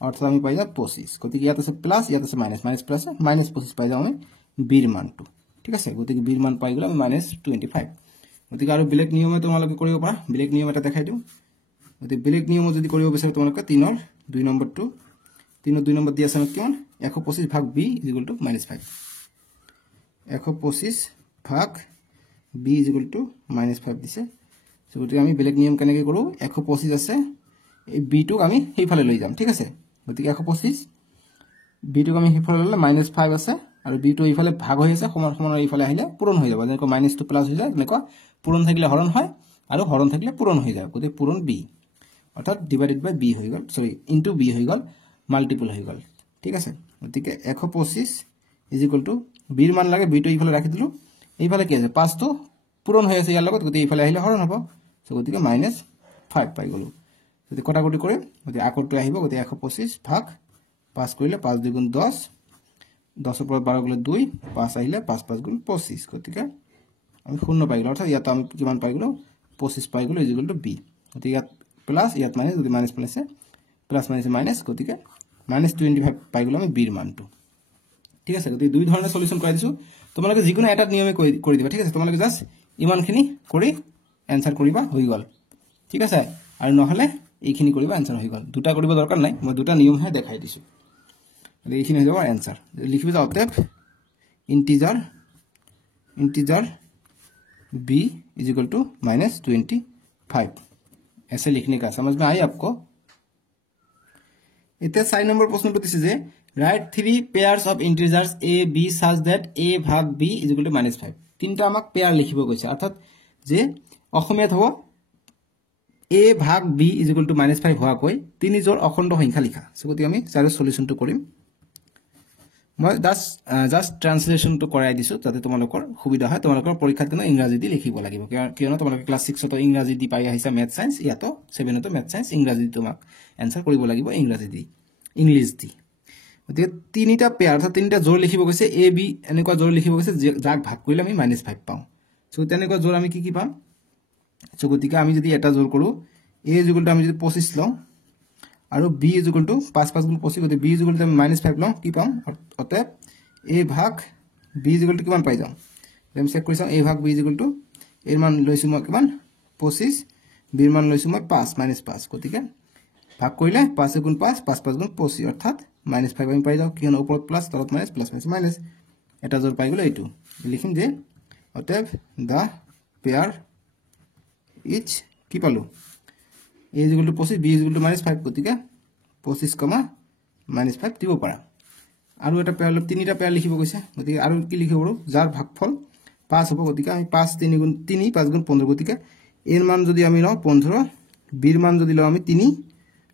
অর্থাৎ আমি পাই যা 25 গতিকে ইয়াত আছে প্লাস ইয়াত আছে মাইনাস মাইনাস প্লাস -25 পাই যাও আমি b ৰ মানটো ঠিক আছে গতিকে b ৰ মান পাই গলো আমি -25 গতিকে আৰু বেলেগ নিয়মে তোমালোকে কৰিব পাৰা বেলেগ নিয়ম এটা দেখাই দিও গতিকে বেলেগ নিয়ম যদি কৰিব বিচাৰে তোমালোকে 3 ৰ 2 নম্বৰটো 3 ৰ 2 নম্বৰ দি আছে কিমান 125 ভাগ b = -5 125 ভাগ b = -5 দিছে গতিকে আমি বেলেগ নিয়ম কেনেকৈ কৰো 125 আছে এই b টোক আমি হেইফালে লৈ যাম ঠিক আছে গতিকে 125 b টোক আমি হেইফালে ললে -5 আছে আৰু b টো এইফালে ভাগ হৈ আছে সমান সমান এইফালে আহিলে পূৰণ হৈ যাব যেনেকৈ মাইনাস টু প্লাস হৈ যায় এনেকৈ পূৰণ থাকিলে হৰণ হয় আৰু হৰণ থাকিলে পূৰণ হৈ যায় গতিকে পূৰণ বি অৰ্থাৎ ডিভাইডেড বাই বি হৈ গ'ল সৰি ইনটু বি হৈ গ'ল মাল্টিপল হৈ গ'ল ঠিক আছে গতিকে 125 ইজ ইকুৱেল টু বিৰ মান লাগে বিটো ইফালে ৰাখি দিলো এইফালে কি আছে 5 টো পূৰণ হৈ আছে ইয়াৰ লগত গতিকে এইফালে আহিলে হৰণ হ'ব সো গতিকে -5 পাই গলো যদি কটাকটি কৰিম গতিকে আকৰটো আহিব গতিকে 125 ভাগ 5 কৰিলে 5 2 গুণ 10 10 ৰ পৰা 12 গলে 2 5 আহিলে 5 5 গুণ 25 গতিকে আমি 0 পাই গলো অৰ্থাৎ ইয়াত আমি কিমান পাই গলো 25 পাই গলো ইজ ইকুৱেল টু বি গতিকে ইয়াত প্লাস ইয়াত মাইনাস যদি মাইনাস প্লাসে প্লাস মাইনাস মাইনাস গতিকে -25 পাই গলো আমি বিৰ মানটো ঠিক আছে গতিকে দুই ধৰণে সলিউশন কৰাই দিছো তোমালোকে যিকোনো এটা নিয়মে কৰি দিবা ঠিক আছে তোমালোকে জাস্ট ইমানখিনি কৰি এনসাৰ কৰিবা হৈ গল ঠিক আছে আৰু নহলে এইখিনি কৰিবা এনসাৰ হৈ গল দুটা কৰিব দৰকাৰ নাই মই দুটা নিয়মহে দেখাই দিছো গতিকে এইখিনি হৈ যাব এনসার লিখিব যাও অতএব integer b is equal to -25 ऐसे लिखने का समझ में आई आपको इतने 6 नंबर प्रश्न तो this is right 3 pairs of integers a b such that a भाग b इज इक्वल टू -5 तीनटा আমাক পেয়ার লিখিব কৈছে অর্থাৎ যে অসমীয়াত হ'ব a ভাগ b इज इक्वल टू -5 হোৱা কৈ তিনি জোৰ অখণ্ড সংখ্যা লিখা সো গতি আমি চাৰি সলিউশনটো কৰিম মই জাস্ট ট্ৰান্সলেশনটো কৰাই দিছো যাতে তোমালোকৰ সুবিধা হয় তোমালোকৰ পৰীক্ষাত কোনো ইংৰাজী দি লিখিব লাগিব কিয়নো তোমালোকে ক্লাস 6 তো ইংৰাজী দি পাই আহিছা ম্যাথ সায়েন্স ইয়াতো 7 তো ম্যাথ সায়েন্স ইংৰাজী তোমাক आंसर কৰিব লাগিব ইংৰাজী দি ইংলিশ দি গতিকে তিনিটা পেয়াৰ অৰ্থাৎ তিনিটা জোৰ লিখিব গৈছে a b এনেকুৱা জোৰ লিখিব গৈছে যাক ভাগ কৰিলে আমি -5 পাওঁ সো তেনেকুৱা জোৰ আমি কি পাম সো গতিকে আমি যদি এটা জোৰ কৰো a = আমি যদি 25 লওঁ আৰু b = 5 5 গুণ 25 গতি b = আমি -5 লওঁ কি পাম অতএব a ভাগ b = কিমান পাই যাম আমি চেক কৰিছাম a ভাগ b = এর মান লৈছো মই কিমান 25 b এর মান লৈছো মই 5 -5 গতিকে ভাগ কৰিলে 5 গুণ 5 5 5 গুণ 25 অৰ্থাৎ -5 আমি পাই যাও কিয়নো ওপৰত প্লাস তলত মাইনাস প্লাস মাইনাস মাইনাস এটা জোৰ পাই গলো এইটো লিখিম যে অতএব দা পেয়ার ইচ কি পালো a = 25 b = -5 গতিকে 25, -5 দিব পাৰা আৰু এটা পেয়াৰ তিনিটা পেয়াৰ লিখিব কৈছে গতিকে আৰু কি লিখিব পাৰো যাৰ ভাগফল 5 হ'ব গতিকে আমি 5 3 গুণ 3 5 গুণ 15 গতিকে এর মান যদি আমি লও 15 b এর মান যদি লও আমি 3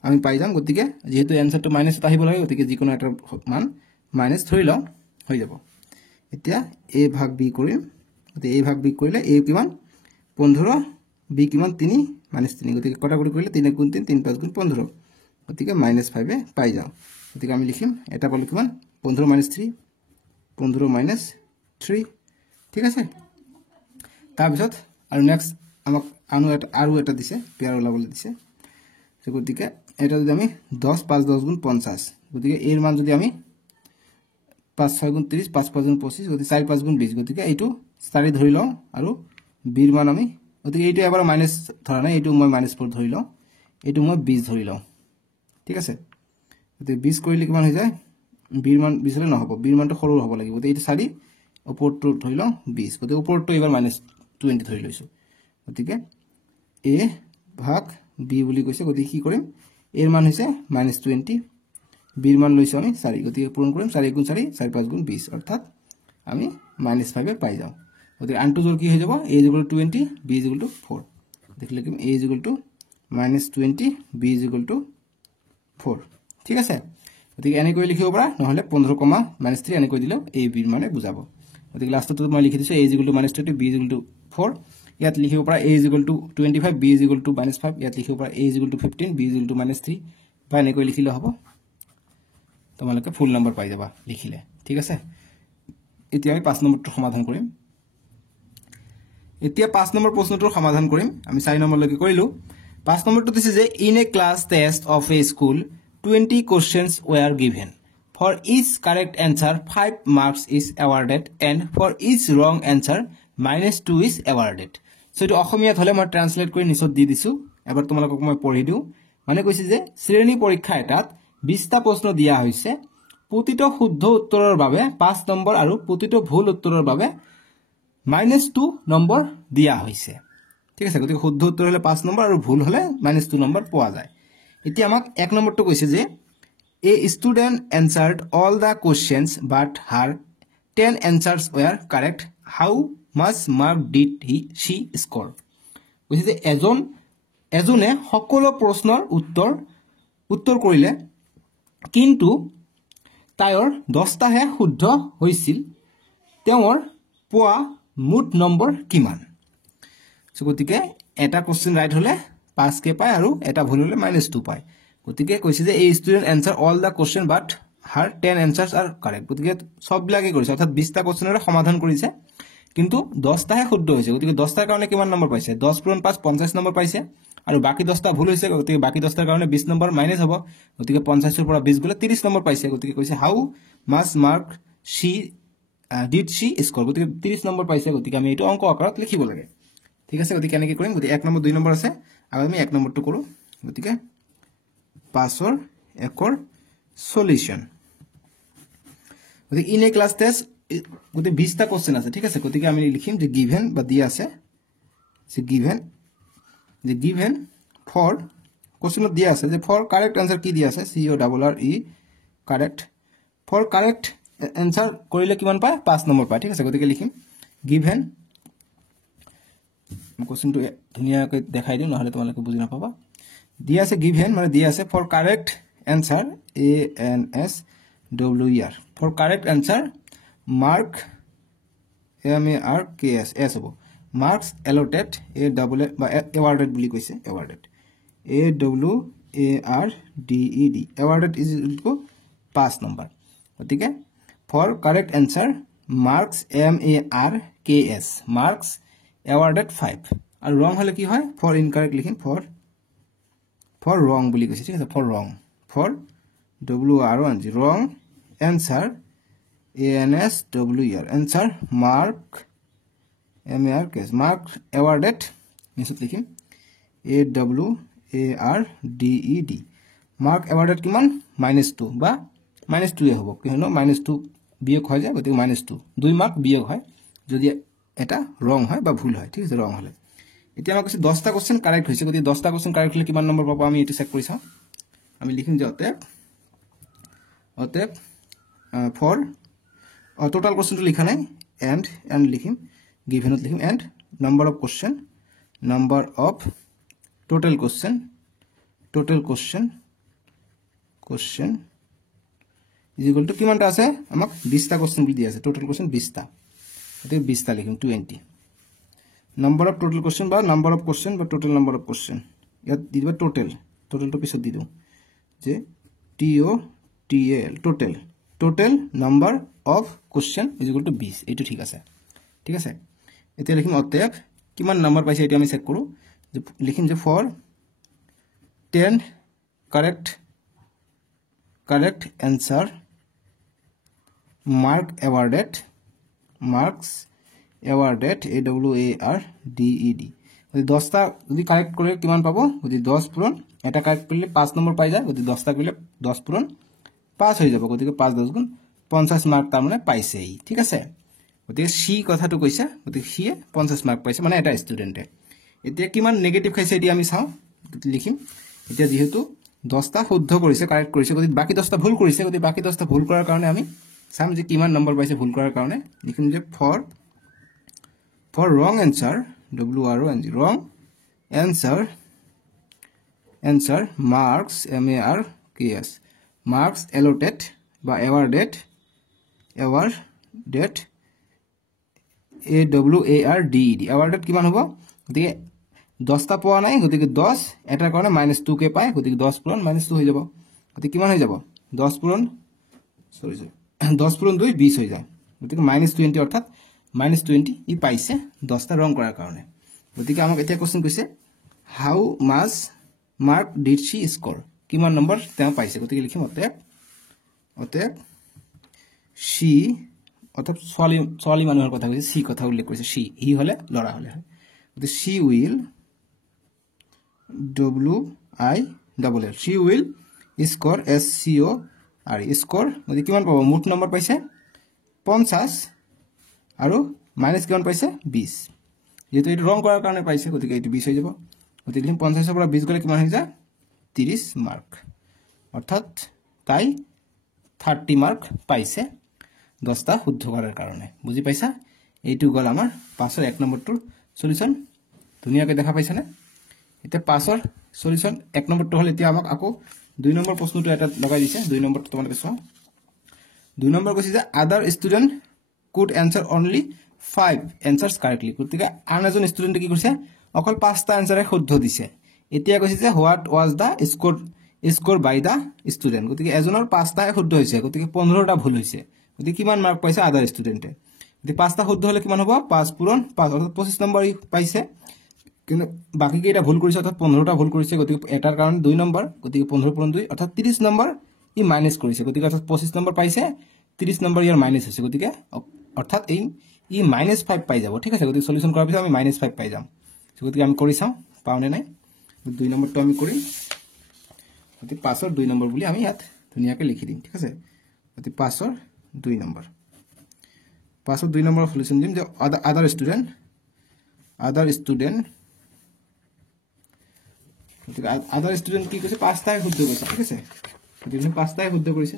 আমি পাই যাম গতিকে যেহেতু आंसर টো মাইনাস আহিব লাগে গতিকে যিকোনো এটা মান মাইনাস ধৰি লও হৈ যাব এতিয়া a ভাগ b কৰিম গতিকে a ভাগ b কৰিলে a কিমান 15 b কিমান 3 -3 গতিকে কটাকটি কৰিলে 3 গুণ 3 3 5 গুণ 15 গতিকে -5 এ পাই যাও গতিকে আমি লিখিম এটা পালো কিমান 15 - 3 15 - 3 ঠিক আছে তাৰ পিছত আৰু নেক্সট আমাক আৰু এটা দিছে পেয়াৰ ওলাবলৈ দিছে সো গতিকে এটা যদি আমি 10 5 10 গুণ 50 গতিকে এর মান যদি আমি 5 6 গুণ 30 5 5 গুণ 25 গতিকে 4 5 গুণ 20 গতিকে এইটো 4 ধৰি লও আৰু b এৰ মান আমি গতিকে এইটো এবাৰ মাইনাস ধৰা নাই এইটো মই -4 ধৰি লও এইটো মই 20 ধৰি লও ঠিক আছে গতিকে 20 কৰিলে কিমান হৈ যায় b এৰ মান 20 হলে নহব b এৰ মানটো সৰু হ'ব লাগিব গতিকে এইটো 4 ওপৰটো ধৰি লও 20 গতিকে ওপৰটো এবাৰ -20 ধৰি লৈছো গতিকে a ভাগ b বুলি কৈছে গতিকে কি কৰিম এৰ মান হৈছে -20 b এৰ মান লৈছো আমি 4 গতিকে পূৰণ কৰিম 4 গুণ 4 4 5 গুণ 20 অৰ্থাৎ আমি -5 এ পাই যাও গতিকে আনটো জোৰ কি হৈ যাব a = 20 b = 4 দেখলে কি a = -20 b = 4 ঠিক আছে গতিকে এনে কৈ লিখিব পাৰা নহলে 15, -3 এনে কৈ দিলে a b মানে বুজাব গতিকে লাষ্টটো মই লিখি দিছো a = -20 b = 4 ইয়াত লিখিব পাৰা a = 25 b = -5 ইয়াত লিখিব পাৰা a = 15 b = -3 বা এনে কৈ লিখিলে হ'ব তোমালোকে ফুল নম্বৰ পাই যাবা লিখিলে ঠিক আছে এতিয়া আমি 5 নম্বৰটো সমাধান কৰিম এতিয়া 5 নম্বৰ প্ৰশ্নটোৰ সমাধান কৰিম আমি 4 নম্বৰলৈকে কৰিলো 5 নম্বৰটো দিছে যে in a class test of a school 20 questions were given for each correct answer 5 marks is awarded and for each wrong answer -2 is awarded so এটো অসমীয়াত হলে মই ট্রান্সলেট কৰি নিচত দি দিছো এবাৰ তোমালোকক মই পঢ়ি দিও মানে কৈছে যে শ্ৰেণী পৰীক্ষা এটাত 20টা প্ৰশ্ন দিয়া হৈছে প্ৰতিটো শুদ্ধ উত্তৰৰ বাবে 5 নম্বৰ আৰু প্ৰতিটো ভুল উত্তৰৰ বাবে -2 নম্বৰ দিয়া হৈছে ঠিক আছে গতিকে শুদ্ধ উত্তৰ হলে 5 নম্বৰ আৰু ভুল হলে -2 নম্বৰ পোৱা যায় এতিয়া আমাক 1 নম্বৰটো কৈছে যে a student answered all the questions but her 10 answers were correct how much mark did she score কৈছে যে এজনে সকলো প্ৰশ্নৰ উত্তৰ কৰিলে কিন্তু তাইৰ 10টাহে শুদ্ধ হৈছিল তেওঁৰ পোৱা মুঠ নম্বৰ কিমান সো গতিকে এটা কোশ্চেন ৰাইট হলে 5 কে পায় আৰু এটা ভুল হলে -2 পায় গতিকে কৈছে যে এই student answer all the question but her 10 answers are correct গতিকে সববিলাকে কৰিছে অৰ্থাৎ 20টা কোশ্চেনৰ সমাধান কৰিছে কিন্তু 10টাহে শুদ্ধ হৈছে গতিকে 10টাৰ কাৰণে কিমান নম্বৰ পাইছে 10 + 5 50 নম্বৰ পাইছে আৰু বাকি 10টা ভুল হৈছে গতিকে বাকি 10টাৰ কাৰণে 20 নম্বৰ মাইনাস হ'ব গতিকে 50 ৰ পৰা 20 গলে 30 নম্বৰ পাইছে গতিকে কৈছে হাউ মাচ মাৰ্ক শি ডিড শি স্কোৰ গতিকে 30 নম্বৰ পাইছে গতিকে আমি এইটো অংক আকাৰত লিখিব লাগে ঠিক আছে গতিকে এনেকৈ কৰিম গতিকে 1 নম্বৰ 2 নম্বৰ আছে আৰু আমি 1 নম্বৰটো কৰো গতিকে 5 ৰ 1 ৰ সলিউশন গতিকে ইন এ ক্লাস টেস্ট গতিকে 20টা কোশ্চেন আছে ঠিক আছে গতিকে আমি লিখিম যে গিভেন বা দিয়া আছে যে গিভেন ফর কোশ্চেনত দিয়া আছে যে ফর কারেক্ট আনসার কি দিয়া আছে C O double R E correct for correct answer কৰিলে কিমান পায় 5 নম্বৰ পায় ঠিক আছে গতিকে লিখিম গিভেন কোশ্চেনটো ধুনিয়াকৈ দেখাই দিও নহলে তোমালোকে বুজি নাপাবা দিয়া আছে গিভেন মানে দিয়া আছে for correct answer A N S W R for correct answer mark M A R K S S হ'ব মাৰ্কস এলটেড এ ডাবল বা এৱাৰ্ডেড বুলি কৈছে awarded A W A R D E D awarded is equal to 5 নম্বৰ গতিকে for correct answer marks M A R K S marks awarded 5 আৰু ৰং হলে কি হয় ফৰ ইনকাৰেক্ট লিখিম ফৰ ৰং বুলি কৈছে ঠিক আছে for wrong for W R O N G wrong answer A N S W R answer mark M A R K S mark awarded নিচত লিখিম A W A R D E D mark awarded কিমান -2 বা -2 এ হ'ব কিয়নো -2 বিয়োগ হৈ যায় গতিকে -2 2 মার্ক বিয়োগ হয় যদি এটা রং হয় বা ভুল হয় ঠিক আছে রং হলে এতিয়া আমাক কৈছে 10টা কোশ্চেন কারেক্ট হৈছে গতিকে 10টা কোশ্চেন কারেক্ট হলে কিমান নম্বৰ পাব আমি এটো চেক কৰি চাওঁ আমি লিখিম যে অতএব ফর total question to লিখা নাই and লিখিম given লিখিম and number of total question is equal to কিমানটা আছে আমাক 20টা কোশ্চেন বি দি আছে total question 20টা এতে 20টা লিখিম 20 number of total question বা number of question বা total number of question ইয়াত দি দিবা total টো পিছত দি দিও যে T O T L total number of question is equal to 20 এইটো ঠিক আছে এতিয়া লিখিম অতএব কিমান নম্বৰ পাইছে এটা আমি চেক কৰো যে লিখিম যে for 10 correct answer marks awarded a w a r d e d যদি 10টা যদি কারেক্ট করে কিমান পাবো যদি 10 পূরণ এটা কারেক্ট করলে 5 নম্বৰ পাই যায় যদি 10টা করলে 10 পূরণ 5 হৈ যাব গতিকে 5 10 গুণ 50 মার্ক তার মানে পাইছেই ঠিক আছে গতিকে সি কথাটো কৈছে গতিকে সিয়ে 50 মার্ক পাইছে মানে এটা স্টুডেন্টে এতিয়া কিমান নেগেটিভ খাইছে এটি আমি চাও লিখিম এতিয়া যেহেতু 10টা শুদ্ধ কৰিছে কাৰেক্ট কৰিছে গতিকে বাকি 10টা ভুল কৰিছে গতিকে বাকি 10টা ভুল কৰাৰ কাৰণে আমি চাম যে কিমান নম্বৰ পাইছে ভুল কৰাৰ কাৰণে লিখিম যে for wrong answer w r o n g wrong answer marks m a r k s marks allotted বা awarded a w a r d e d awarded কিমান হ'ব গতিকে 10টা পোৱা নাই গতিকে 10 এটাৰ কাৰণে -2 কে পায় গতিকে 10 পূৰণ -2 হৈ যাব গতিকে কিমান হৈ যাব 10 পূৰণ 2 20 হৈ যায় গতিকে -20 অৰ্থাৎ -20 ই পাইছে 10টা ৰং কৰাৰ কাৰণে গতিকে আমাক এতিয়া কোশ্চেন কৈছে হাউ মাচ মাৰ্ক ডিড শি স্কোৰ কিমান নম্বৰ তেওঁ পাইছে গতিকে লিখিম অতএব সি অতএব ছোৱালী মানুহৰ কথা কৈছে সি কথা উল্লেখ কৰিছে সি হি হলে লৰা হলে হয় গতিকে she will W I double L she will score S C O are score গতিকে কিমান পাব মুঠ নম্বৰ পাইছে 50 আৰু মাইনাস কিমান পাইছে 20 যেহেতু এটো ৰং কৰাৰ কাৰণে পাইছে গতিকে এটো 20 হৈ যাব গতিকে লিখিম 50 ৰ পৰা 20 গলে কিমান হৈ যায় 30 মাৰ্ক অৰ্থাৎ তাই 30 মাৰ্ক পাইছে 10টা শুদ্ধ কৰাৰ কাৰণে বুজি পাইছা এইটো গল আমাৰ 5 ৰ 1 নম্বৰটোৰ সলিউশন ধুনীয়াকৈ দেখা পাইছানে এতিয়া 5ৰ সলিউশন 1 নম্বৰটো হল এতিয়া আমাক আকৌ 2 নম্বৰ প্ৰশ্নটো এটা লগাই দিছে 2 নম্বৰটো তোমালোকে চোৱা 2 নম্বৰ কৈছে যে other student could answer only 5 answers correctly গতিকে আন এজন ষ্টুডেন্টে কি কৰিছে অকল 5টা এনসাৰে শুদ্ধ দিছে এতিয়া কৈছে যে what was the score by the student গতিকে এজনৰ 5টাই শুদ্ধ হৈছে গতিকে 15টা ভুল হৈছে গতিকে কিমান মাৰ্ক পাইছে আদাৰ ষ্টুডেন্টে গতিকে 5টা শুদ্ধ হলে কিমান হ'ব 5 পূৰণ 5 অৰ্থাৎ 25 নম্বৰ পাইছে কিন্তু বাকি কেইটা ভুল কৰিছে অৰ্থাৎ 15টা ভুল কৰিছে গতিকে এটাৰ কাৰণে 2 নম্বৰ গতিকে 15 পূৰণ 2 অৰ্থাৎ 30 নম্বৰ ই মাইনাস কৰিছে গতিকে অৰ্থাৎ 25 নম্বৰ পাইছে 30 নম্বৰ ইয়াৰ মাইনাস হৈছে গতিকে অৰ্থাৎ এই ই -5 পাই যাব ঠিক আছে গতিকে সলিউশন কৰাৰ পিছত আমি -5 পাই যাম গতিকে আমি কৰি চাও পাওনে নাই 2 নম্বৰটো আমি কৰিম গতিকে 5ৰ 2 নম্বৰ বুলি আমি ইয়াত ধুনীয়াকৈ লিখি দিম ঠিক আছে গতিকে 5ৰ 2 নম্বৰ 5ৰ 2 নম্বৰ সলিউশন দিম যে আদাৰ ষ্টুডেন্ট গতিকে আদাৰ ষ্টুডেন্ট কি কৈছে 5টাই শুদ্ধ কৰিছে ঠিক আছে গতিকে 5টাই শুদ্ধ কৰিছে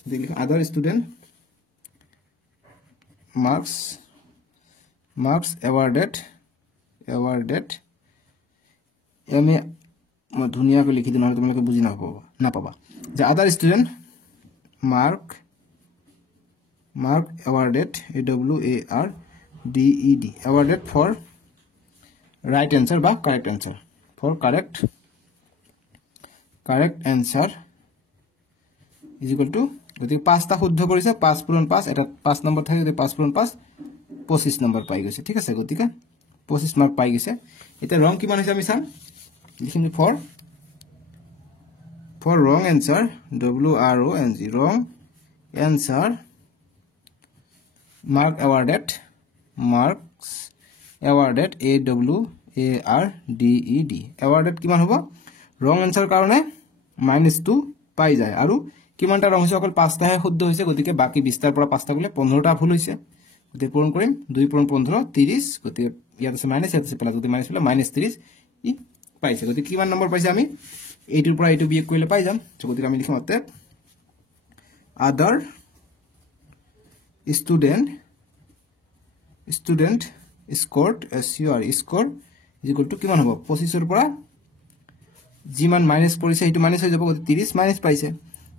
গতিকে আদাৰ ষ্টুডেন্ট marks awarded আমি ধুনীয়াকৈ লিখি দিম আৰু তোমালোকে বুজি নাপাবা যে other student mark awarded awarded for right answer বা correct answer for correct answer is equal to গতিকে 5টা শুদ্ধ কৰিছে 5 পূৰণ 5 এটা 5 নম্বৰ থাকে গতিকে 5 পূৰণ 5 25 নম্বৰ পাই গৈছে ঠিক আছে গতিকে 25 মাৰ্ক পাই গৈছে এটা ৰং কিমান হৈছে আমি চাম লিখিম for wrong answer WRONG wrong answer marks awarded awarded awarded কিমান হ'ব wrong answer কাৰণে -2 পাই যায় আৰু কিমানটা ৰং হৈছে অকল 5টাহে শুদ্ধ হৈছে গতিকে বাকি 20টাৰ পৰা 5টা গলে 15টা ভুল হৈছে গতিকে পূৰণ কৰিম 2 পূৰণ 15 30 গতিকে ইয়াত আছে মাইনাস ইয়াত আছে প্লাস গতিকে মাইনাস প্লাস -30 ই পাইছে গতিকে কিমান নম্বৰ পাইছে আমি এইটোৰ পৰা এইটো বিয়োগ কৰিলে পাই যাম গতিকে আমি লিখিম অতে আদাৰ ষ্টুডেন্ট স্কোৰড স্কোৰ ইকুয়াল টু কিমান হ'ব 25ৰ পৰা যিমান মাইনাস পৰিছে সেইটো মাইনাস হৈ যাব গতিকে 30 মাইনাস পাইছে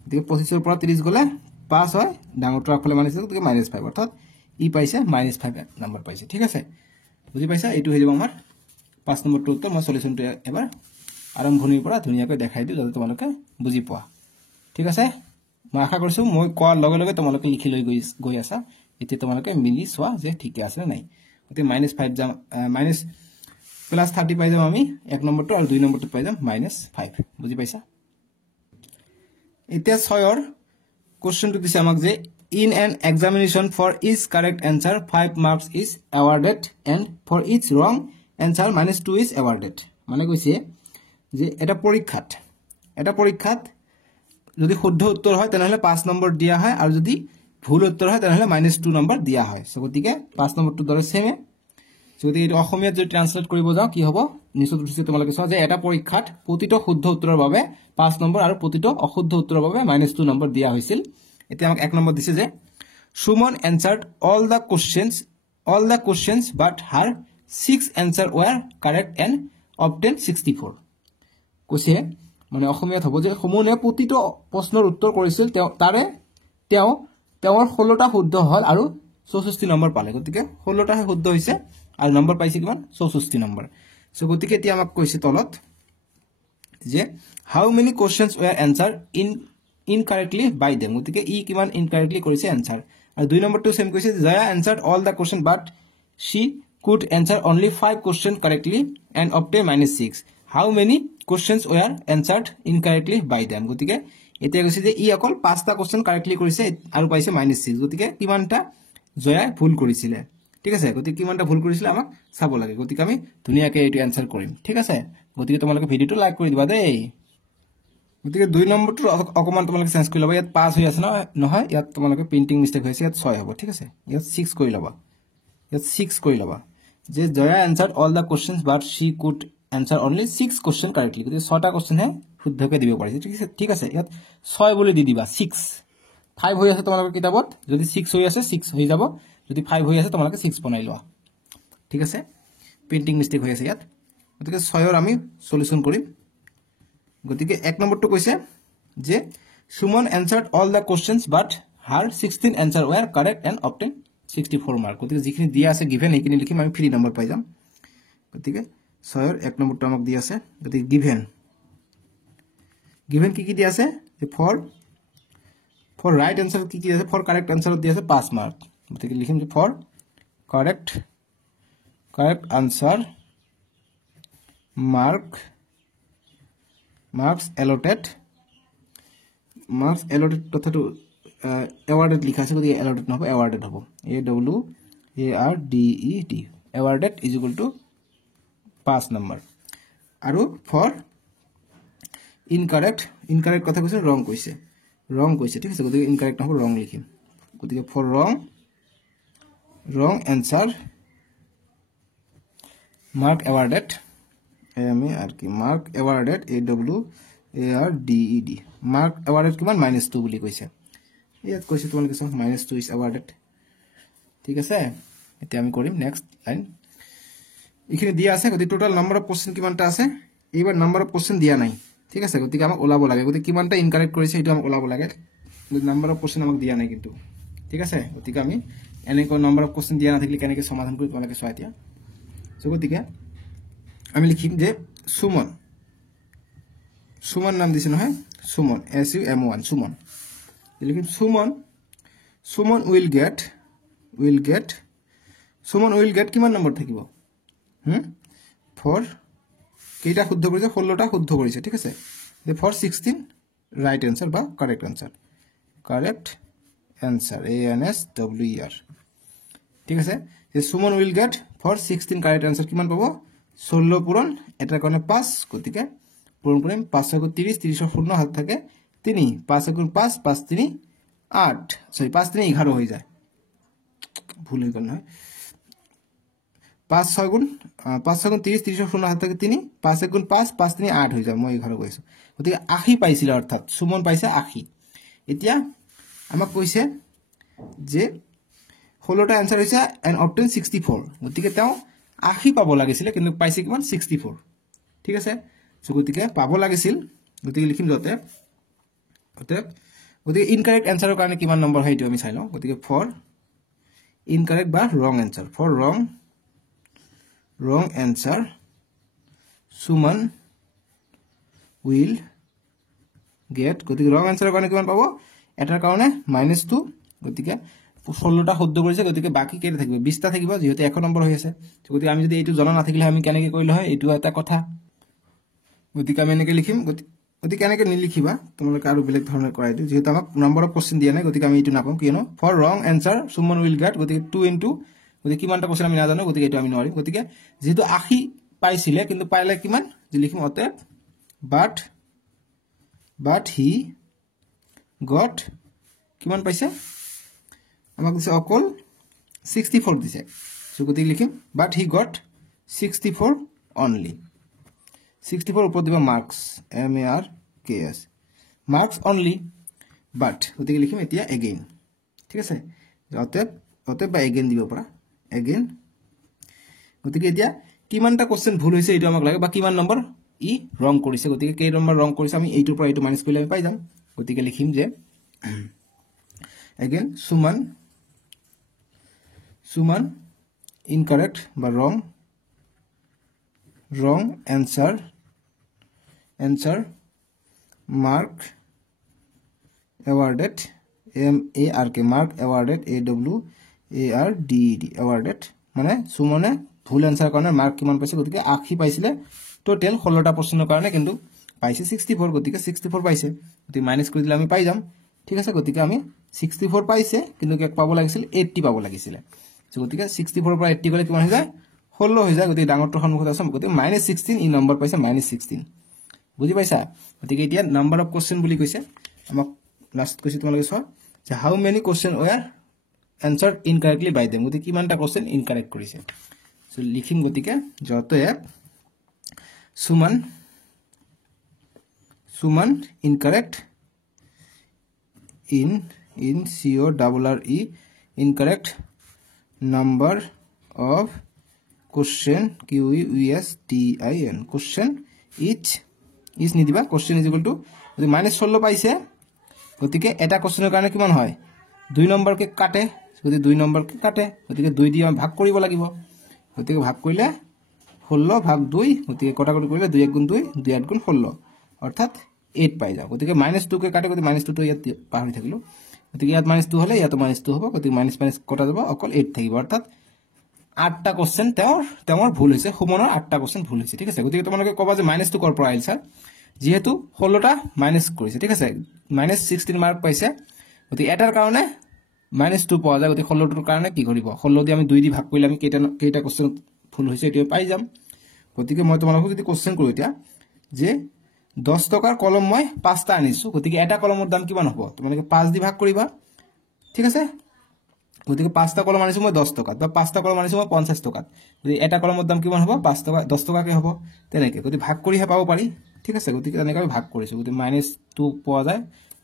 গতিকে 25ৰ পৰা 30 গলে 5 হয় ডাঙৰটো আগফালে মাইনাস গতিকে -5 অৰ্থাৎ ই পাইছে -5 নম্বৰ পাইছে ঠিক আছে বুজি পাইছা এইটো হৈ যাব আমাৰ 5 নম্বৰটো উত্তৰ মই সলিউশনটো এবাৰ আৰম্ভণিৰ পৰা ধুনীয়াকৈ দেখাই দিও যাতে তোমালোকে বুজি পোৱা ঠিক আছে মই আশা কৰিছো মই কোৱাৰ লগে লগে তোমালোকে লিখি লৈ গৈ আছা এতিয়া তোমালোকে মিলি চোৱা যে ঠিকে আছে নাই গতিকে -5 যাম +30 পাই যাম আমি 1 নম্বৰটো আৰু 2 নম্বৰটো পাই যাম -5 বুজি পাইছা এতিয়া 6ৰ কোশ্চেনটো দিছে আমাক যে in an examination for each correct answer 5 marks is awarded and for each wrong answer -2 is awarded মানে কৈছে যে এটা পৰীক্ষাত যদি শুদ্ধ উত্তৰ হয় তেনেহলে 5 নম্বৰ দিয়া হয় আৰু যদি ভুল উত্তৰ হয় তেনেহলে -2 নম্বৰ দিয়া হয় সো গতিকে 5 নম্বৰটো দৰে সেমে যদি এই অসমীয়াত যদি ট্ৰান্সলেট কৰিব যাও কি হ'ব নিশ্চয় তোমালোকে চোৱা যে এটা পৰীক্ষাত প্ৰতিটো শুদ্ধ উত্তৰৰ বাবে 5 নম্বৰ আৰু প্ৰতিটো অশুদ্ধ উত্তৰৰ বাবে -2 নম্বৰ দিয়া হৈছিল এতিয়া আমাক 1 নম্বৰ দিছে যে Suman answered all the questions but her 6 answer were correct and obtained 64 কৈছে মানে অসমীয়াত হ'ব যে সমুনে প্ৰতিটো প্ৰশ্নৰ উত্তৰ কৰিছিল তাৰে তেওঁৰ 16টা শুদ্ধ হল আৰু 64 নম্বৰ পালে গতিকে 16টাহে শুদ্ধ হৈছে আৰু নম্বৰ পাইছে কিমান 64 নম্বৰ সো গতিকে এতিয়া আমাক কৈছে তলত যে how many questions were answered incorrectly by them গতিকে ই কিমান incorrectly কৰিছে answer আৰু 2 নম্বৰটো সেম কৈছে Jaya answered all the question but she could answer only 5 questions correctly and obtain -6 how many questions were answered incorrectly by them গতিকে এতিয়া কৈছে যে ই অকল 5টা কোশ্চেন কাৰেক্টলি কৰিছে আৰু পাইছে -6 গতিকে কিমানটা জয়া ভুল কৰিছিল ঠিক আছে গতিকে কিমানটা ভুল কৰিছিল আমাক চাব লাগে গতিকে আমি ধুনীয়াকৈ এইটো আনসাৰ কৰিম ঠিক আছে গতিকে তোমালোকে ভিডিওটো লাইক কৰি দিবা দেই গতিকে 2 নম্বৰটো অকমান তোমালোকে চেঞ্জ কৰি লবা ইয়াত 5 হৈ আছে নহয় ইয়াত তোমালোকে প্ৰিন্টিং মিস্টেক হৈছে ইয়াত 6 হ'ব ঠিক আছে ইয়াত 6 কৰি লবা যে Jaya answered all the questions but she could answer only 6 question correctly গতিকে 6টা কোশ্চেন হে শুদ্ধকৈ দিব পাৰিছে ঠিক আছে ইয়াত 6 বুলি দি দিবা 6 5 হৈ আছে তোমালোকৰ কিতাপত যদি 6 হৈ আছে 6 হৈ যাব যদি 5 হৈ আছে তোমালোকে 6 বনাই লোৱা ঠিক আছে প্ৰিণ্টিং মিষ্টেক হৈ আছে ইয়াত গতিকে 6ৰ আমি সলিউশন কৰিম গতিকে 1 নম্বৰটো কৈছে যে Suman answered all the questions but her 16 answer were correct and obtained 64 mark গতিকে যিখিনি দিয়া আছে given এইখিনি লিখিম আমি ফ্ৰী নম্বৰ পাই যাম গতিকে 6ৰ 1 নম্বৰটো আমাক দিয়া আছে গতিকে given কি দিয়া আছে যে for right answer কি আছে for correct answer দিয়া আছে 5 মার্ক গতিকে লিখিম যে for correct answer marks allotted কথাটো awarded লিখা আছে গতিকে allotted নহব awarded হ'ব awarded awarded is equal to 5 number আৰু for incorrect কথা কৈছে wrong কৈছে ঠিক আছে গতিকে incorrect নহব wrong লিখিম গতিকে for wrong answer mark awarded mark awarded awarded mark awarded কিমান -2 বুলি কৈছে ইয়াত কৈছে তোমালোকে সব -2 is awarded ঠিক আছে এতিয়া আমি কৰিম নেক্সট লাইন এখানে দিয়া আছে গতি টোটাল নাম্বাৰ অফ কোশ্চেন কিমানটা আছে এইবাৰ নাম্বার অফ কোশ্চেন দিয়া নাই ঠিক আছে গতিকে আমাক ওলাব লাগে গতি কিমানটা ইনকারেক্ট কৰিছে এটো আমাক ওলাব লাগে নাম্বার অফ কোশ্চেন আমাক দিয়া নাই কিন্তু ঠিক আছে গতিকে আমি এনেকৈ নাম্বার অফ কোশ্চেন দিয়া নাথাকিলে কেনেকৈ সমাধান কৰি তোমালোকে চোৱা এতিয়া সো গতিকে আমি লিখিম যে সুমন নাম দিছে নহয় সুমন SUMON সুমন লিখিম সুমন will get কিমান নম্বৰ থাকিব for কেইটা শুদ্ধ কৰিছে 16টা শুদ্ধ কৰিছে ঠিক আছে যে for 16 right answer বা correct answer ANSWER ঠিক আছে যে Suman will get for 16 correct answer কিমান পাব 16 পূৰণ এটাৰ কাৰণে 5 গতিকে পূৰণ কৰিম 5 * 30 30 শূন্য হাত থাকে 3 5 * 5 5 3 8 সরি 5 3 11 হৈ যায় ভুল হৈ গল নহয় 5 6 গুণ 30 30 শূন্য হাত থাকে 3 5 * 5 5 3 8 হৈ যায় মই 11 কৈছো গতিকে 80 পাইছিল অৰ্থাৎ সুমন পাইছে 80 এতিয়া আমাক কৈছে যে 16টা आंसर হৈছে and obtain 64 গতিকে তেওঁ 80 পাব লাগিছিল কিন্তু পাইছে কিমান 64 ঠিক আছে সো গতিকে পাব লাগিছিল গতিকে লিখিম যতে গতিকে ইনকারেক্ট आंसरৰ কাৰণে কিমান নম্বৰ হয় এটো আমি চাই লওঁ গতিকে for incorrect বা wrong answer for wrong answer Suman will get গতিকে wrong answerৰ কাৰণে কিমান পাব এটাৰ কাৰণে -2 গতিকে 16টা শুদ্ধ কৰিছে গতিকে বাকি কেইটা থাকিব 20টা থাকিব যেহেতু 1 নম্বৰ হৈ আছে গতিকে আমি যদি এইটো জনা নাথাকিলে আমি কেনেকৈ কৰিলে হয় এইটো এটা কথা গতিকে আমি এনেকৈ লিখিম গতিকে এনেকৈ নিলিখিবা তোমালোকে আৰু বেলেগ ধৰণে কৰাই দিও যেহেতু আমাক নম্বৰ অফ কোশ্চেন দিয়া নাই গতিকে আমি এইটো নাপাম কিয়নো for wrong answer Suman will get গতিকে 2 into গতিকে কিমানটা কোশ্চেন আমি নাজানো গতিকে এইটো আমি নোৱাৰিম গতিকে যেহেতু 80 পাইছিলে কিন্তু পাইলে কিমান যে লিখিম অতে but he got কিমান পাইছে আমাক দিছে অকল 64 দিছে সো গতিকে লিখিম but he got 64 only 64 উপর দিবা marks MARKS marks only but গতিকে লিখিম এতিয়া again ঠিক আছে অতে বা again দিব পৰা again গতিকে এতিয়া কিমানটা কোশ্চেন ভুল হৈছে এটো আমাক লাগে বা কিমান নম্বৰ ই ৰং কৰিছে গতিকে কেই নম্বৰ ৰং কৰিছে আমি এইটোৰ পৰা এইটো মাইনাস কৰিলে আমি পাই যাম গতিকে লিখিম যে again সুমন incorrect বা wrong answer mark awarded mark awarded awarded মানে সুমনে ভুল आंसर কাৰণে মাৰ্ক কিমান পাইছে গতিকে 80 পাইছিলে টোটাল 16টা প্ৰশ্নৰ কাৰণে কিন্তু পাইছে 64 গতিকে 64 পাইছে গতিকে মাইনাস কৰি দিলে আমি পাই যাম ঠিক আছে গতিকে আমি 64 পাইছে কিন্তু কি পাব লাগিছিল 80 পাব লাগিছিল সো গতিকে 64 পৰা 80 গলে কিমান হৈ যায় 16 হৈ যায় গতিকে ডাঙৰটো সন্মুখত আছে গতিকে -16 ই নম্বৰ পাইছে -16 বুজি পাইছা গতিকে এতিয়া নাম্বাৰ অফ কোশ্চেন বুলি কৈছে আমাক লাস্ট কৈছে তোমালোকে চোৱা যে how many question were answered incorrectly by them গতিকে কিমানটা কোশ্চেন ইনকাৰেক্ট কৰিছে সো লিখিম গতিকে যতএব Suman incorrect in CORRE incorrect number of question QUESTIN question each নিদিবা question is equal to যদি -16 পাইছে গতিকে এটা কোশ্চেনৰ কাৰণে কিমান হয় 2 নম্বৰকে কাটে যদি 2 নম্বৰকে কাটে গতিকে 2 দি আমি ভাগ কৰিব লাগিব গতিকে ভাগ কৰিলে 16 ভাগ 2 গতিকে কটাকটি কৰিলে 2 1 গুণ 2 2 8 গুণ 16 অৰ্থাৎ 8 পাই যাও গতিকে -2 কে কাটে গতিকে -2 তো ইয়াত পাহৰি থাকিলো গতিকে ইয়াত -2 হলে ইয়াত -2 হ'ব গতিকে মাইনাস কটা যাব অকল 8 থাকিব অৰ্থাৎ 8টা কোশ্চেন তেওঁৰ ভুল হৈছে সুমনৰ 8টা কোশ্চেন ভুল হৈছে ঠিক আছে গতিকে তোমালোকে কবা যে -2 কৰ পৰা আহিল স্যাৰ যেহেতু 16টা মাইনাস কৰিছে ঠিক আছে -16 মাৰ্ক পাইছে গতিকে এটাৰ কাৰণে -2 পোৱা যায় গতিকে 16টোৰ কাৰণে কি কৰিব 16 দি আমি 2 দি ভাগ কৰিলে আমি কেইটা কোশ্চেন ভুল হৈছে এটো পাই যাম গতিকে মই তোমালোকক যদি কোশ্চেন কৰো এতিয়া যে 10 টকাৰ কলম মই 5টা আনিছো গতিকে এটা কলমৰ দাম কিমান হ'ব তোমালোকে 5 দি ভাগ কৰিবা ঠিক আছে গতিকে 5টা কলম আনিছো মই 10 টকা বা 5টা কলম আনিছো মই 50 টকা যদি এটা কলমৰ দাম কিমান হ'ব 5 টকা 10 টকাকে হ'ব তেনেকে গতি ভাগ কৰিহে পাব পাৰি ঠিক আছে গতিকে তেনেকৈ আমি ভাগ কৰিছো গতি -2 পোৱা যায়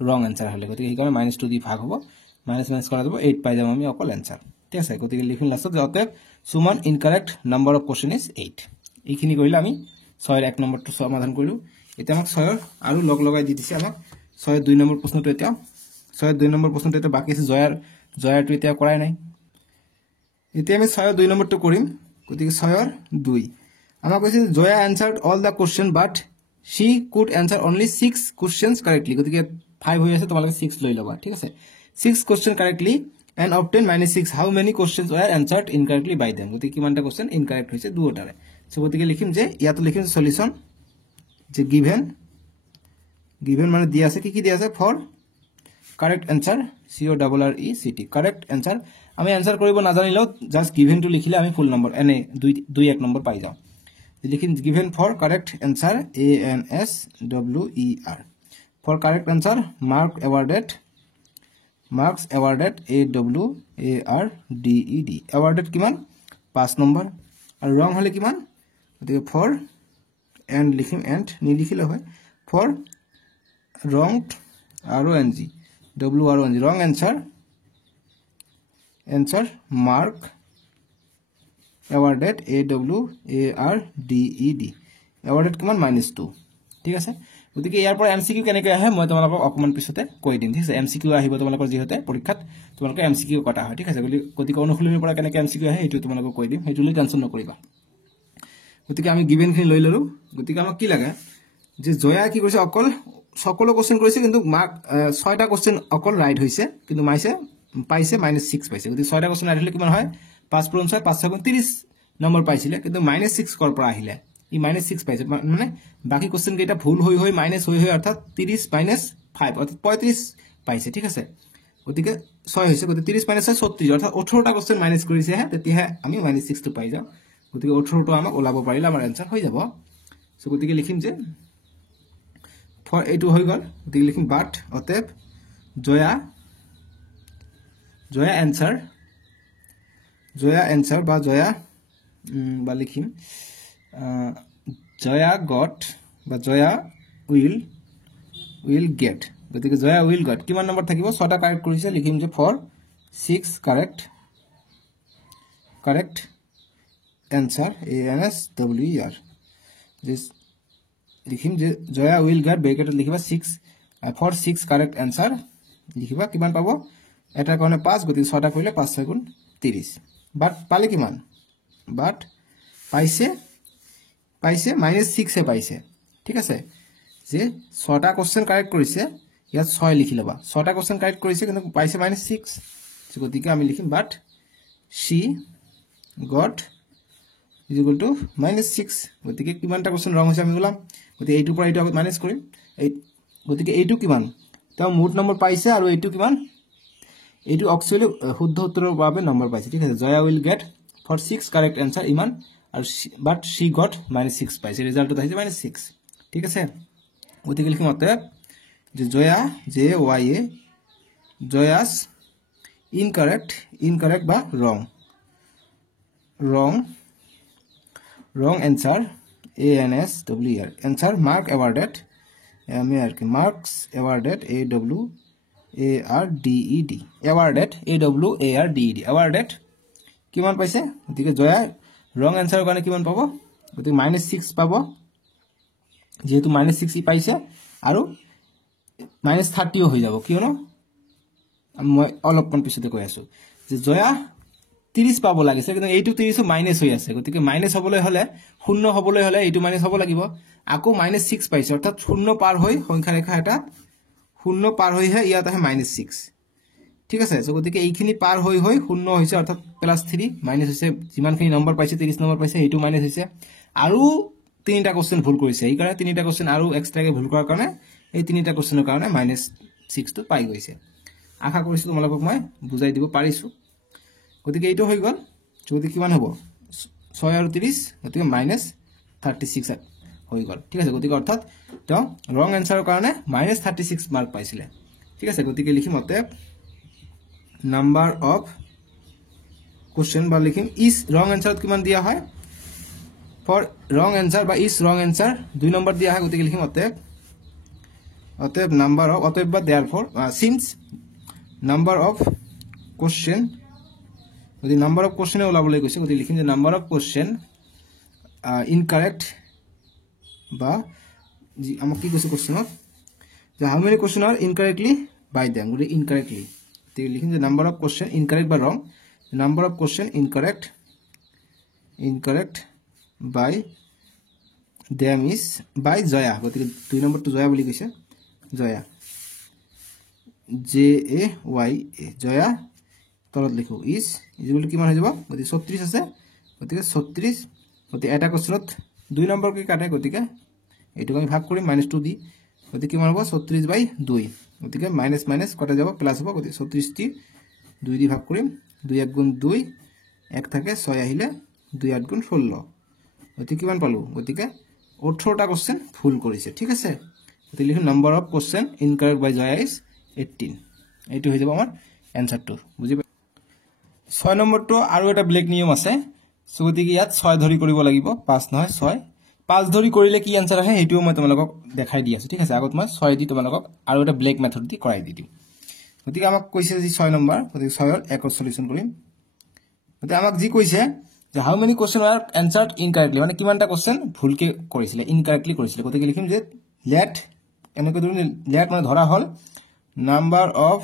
ৰং আনসাৰ হলে গতিকে এই কাৰণে -2 দি ভাগ হ'ব মাইনাস কৰা যাব 8 পাই যাম আমি অকল আনসাৰ ঠিক আছে গতিকে লিখিম লাষ্টত যে অতএব Suman incorrect number of question is 8 এইখিনি কৰিলে আমি 6 1 নম্বৰটো সমাধান কৰিলো এটা আমাক 6 আৰু লগ লগাই দি দিছে আমাক 6 2 নম্বৰ প্ৰশ্নটো এতিয়া 6 2 নম্বৰ প্ৰশ্নটো এটা বাকি আছে জয়াৰটো এতিয়া কৰাই নাই এতিয়া আমি 6 2 নম্বৰটো কৰিম গতিকে 6 2 আমাক কৈছে Jaya answered all the question but she could answer only 6 questions correctly গতিকে 5 হৈ আছে তোমালোকে 6 লৈ লবা ঠিক আছে 6 question correctly and obtain -6 how many questions were answered incorrectly by them গতিকে কিমানটা কোশ্চেন ইনকারেক্ট হৈছে দুটাৰে সো গতিকে লিখিম যে ইয়াত লিখিম সলিউশন যে given মানে দিয়া আছে কি দিয়া আছে for correct answer CORRECT correct answer আমি आंसर কৰিব নাজানিলেও জাস্ট given টু লিখিলে আমি ফুল নম্বৰ এনে 2 1 নম্বৰ পাই যাম লিখিম given for correct answer ANSWER for correct answer marks awarded AWARDED awarded কিমান 5 নম্বৰ আৰু wrong হলে কিমান গতিকে for and লিখিম and নি লিখিলে হয় for wrong RONG WRONG wrong answer mark awarded AWARDED awarded কিমান -2 ঠিক আছে গতিকে ইয়াৰ পৰা এমসিকিউ কেনেকৈ আহে মই তোমালোকক অকমান পিছতে কৈ দিম ঠিক আছে এমসিকিউ আহিব তোমালোকৰ যিহতে পৰীক্ষাত তোমালোকে এমসিকিউ কটা হয় ঠিক আছে গতিকে অনুশীলনৰ পৰা কেনেকৈ এমসিকিউ আহে এটো তোমালোকক কৈ দিম হেতুলৈ টেনচন নকৰিবা গতিকে আমি গিভেন খিনি লৈ ললো গতিকে আমাক কি লাগে যে জয়া কি কৰিছে অকল সকলো কোশ্চেন কৰিছে কিন্তু মাৰ্ক 6টা কোশ্চেন অকল ৰাইট হৈছে কিন্তু পাইছে -6 পাইছে গতিকে 6টা কোশ্চেন ৰাইট হলে কিমান হয় 5 × 6 5 × 30 নম্বৰ পাইছিলে কিন্তু -6 কৰ পৰা আহিলে ই -6 পাইছে মানে বাকি কোশ্চেন কেইটা ভুল হৈ মাইনাস হৈ অৰ্থাৎ 30 - 5 অৰ্থাৎ 35 পাইছে ঠিক আছে গতিকে 6 হৈছে গতিকে 30 - 6 36 অৰ্থাৎ 18টা কোশ্চেন মাইনাস কৰিছে তেতিয়াহে আমি -6 টো পাই যাম গতিকে 18টো আমাক ওলাব পাৰিলে আমাৰ आंसर হৈ যাব সো গতিকে লিখিম যে ফৰ এইটো হৈ গল গতিকে লিখিম বাট অতএব জয়া answer বা জয়া বা লিখিম জয়া got বা জয়া will get গতিকে জয়া will got কিমান নম্বৰ থাকিব 6টা কাৰেক্ট কৰিছে লিখিম যে for 6 correct answer ANSWER this লিখিম যে জয়া will get ব্ৰেকেটত লিখিবা 6 for 6 correct answer লিখিবা কিমান পাবো এটা কাৰণে 5 গতিকে 6টা কৰিলে 5 6 গুণ 30 বাট পালে কিমান বাট পাইছে -6 এ পাইছে ঠিক আছে যে 6টা কোশ্চেন কারেক্ট কৰিছে ইয়াত 6 লিখি লবা 6টা কোশ্চেন কাৰেক্ট কৰিছে কিন্তু পাইছে -6 গতিকে আমি লিখিম বাট she got is equal to -6 গতিকে কিমানটা কোশ্চেন ৰং হৈছে আমি ওলাম গতিকে এইটো পৰা এইটো আগত মাইনাস কৰিম গতিকে এইটো কিমান তা মুঠ নম্বৰ পাইছে আৰু এইটো কিমান এইটো অ্যাকচুয়ালি শুদ্ধ উত্তৰৰ বাবে নম্বৰ পাইছে ঠিক আছে Jaya will get for 6 correct answer ইমান আৰু but she got -6 পাইছে ৰিজাল্টটো আহিছে -6 ঠিক আছে গতিকে লিখিম অতএব যে জয়া জয়াস incorrect বা wrong answer ANSWER answer marks awarded AWARDED awarded কিমান পাইছে গতিকে জয়া ৰং এনসাৰৰ কাৰণে কিমান পাব গতি -6 পাব যেহেতু -6 ই পাইছে আৰু -30 হৈ যাব কিয়নো মই অলপমান পিছতে কৈ আছো যে জয়া 30 পাব লাগিছে কিন্তু এইটো 30 মাইনাস হৈ আছে গতিকে মাইনাস হবলৈ হলে শূন্য হবলৈ হলে এইটো মাইনাস হ'ব লাগিব আকৌ -6 পাইছে অৰ্থাৎ শূন্য পাৰ হৈ সংখ্যা ৰেখা এটা শূন্য পাৰ হৈ হে ইয়াত আহে -6 ঠিক আছে সো গতিকে এইখিনি পাৰ হৈ হৈ শূন্য হৈছে অৰ্থাৎ +3 মাইনাস হৈছে যিমানখিনি নম্বৰ পাইছে 30 নম্বৰ পাইছে এইটো মাইনাস হৈছে আৰু তিনিটা কোশ্চেন ভুল কৰিছে এই কাৰণে তিনিটা কোশ্চেন আৰু এক্সট্ৰাকে ভুল কৰাৰ কাৰণে এই তিনিটা কোশ্চেনৰ কাৰণে -6 টো পাই গৈছে আশা কৰিছো তোমালোকক মই বুজাই দিব পাৰিছো গতিকে এইটো হৈ গল যদি কিমান হ'ব 6 আৰু 30 গতিকে -36 হৈ গল ঠিক আছে গতিকে অৰ্থাৎ তো ৰং এনসাৰৰ কাৰণে -36 মাৰ্ক পাইছিলে ঠিক আছে গতিকে লিখিম অতএব নাম্বাৰ অফ কোশ্চেন বা লিখিম ইজ ৰং এনসাৰত কিমান দিয়া হয় ফৰ ৰং এনসাৰ বা ইজ ৰং এনসাৰ 2 নম্বৰ দিয়া হয় গতিকে লিখিম অতএব নাম্বাৰ অফ অতএব বা দেয়াৰফৰ সিন্স নাম্বাৰ অফ কোশ্চেন যদি নাম্বাৰ অফ কোশ্চেন ওলাবলৈ গৈছে গতিকে লিখিম যে নাম্বাৰ অফ কোশ্চেন ইনকাৰেক্ট বা যি আমাক কি কৈছে কোশ্চেনত যে how many question R ইনকাৰেক্টলি by them গতিকে ইনকাৰেক্টলি গতিকে লিখিম যে নাম্বাৰ অফ কোশ্চেন ইনকাৰেক্ট বা wrong number of question incorrect by them is by Jaya গতিকে 2 নম্বৰটো জয়া বুলি কৈছে জয়া JAY জয়া তলত লিখো ইজ ইকুয়াল টু কিমান হৈ যাব গতিকে 36 আছে গতিকে 36 গতিকে এটা কোশ্চেনত 2 নম্বৰ কি কাটে গতিকে এইটো আমি ভাগ কৰিম -2 দি গতিকে কিমান হ'ব 36/2 গতিকে মাইনাস মাইনাস কটা যাব প্লাস হ'ব গতিকে 36 টি 2 দি ভাগ কৰিম 2 1 গুণ 2 1 থাকে 6 আহিলে 2 8 গুণ 16 গতিকে কিমান পালো গতিকে 18টা কোশ্চেন ভুল কৰিছে ঠিক আছে গতিকে লিখো number of question incorrect by Jaya is 18 এইটো হৈ যাব আমাৰ এনসাৰটো বুজি পাই 6 নম্বৰটো আৰু এটা ব্লেক নিয়ম আছে সো গতিকে ইয়াত 6 ধৰি কৰিব লাগিব 5 নহয় 6 5 ধৰি কৰিলে কি আনসাৰ আহে হেইটো মই তোমালোকক দেখাই দি আছো ঠিক আছে আগত মই 6 দি তোমালোকক আৰু এটা ব্লেক মেথড দি কৰাই দি দিম গতিকে আমাক কৈছে যে 6 নম্বৰ গতিকে 6 ৰ একত সলিউশন কৰিম গতিকে আমাক যি কৈছে যে হাউ মেনি কোশ্চেন আৰ আনসাৰ্ড ইনকাৰেক্টলি মানে কিমানটা কোশ্চেন ভুলকে কৰিছিলে ইনকাৰেক্টলি কৰিছিলে গতিকে লিখিম যে লেট এনেকৈ ধৰি লেট মানে ধৰা হল number of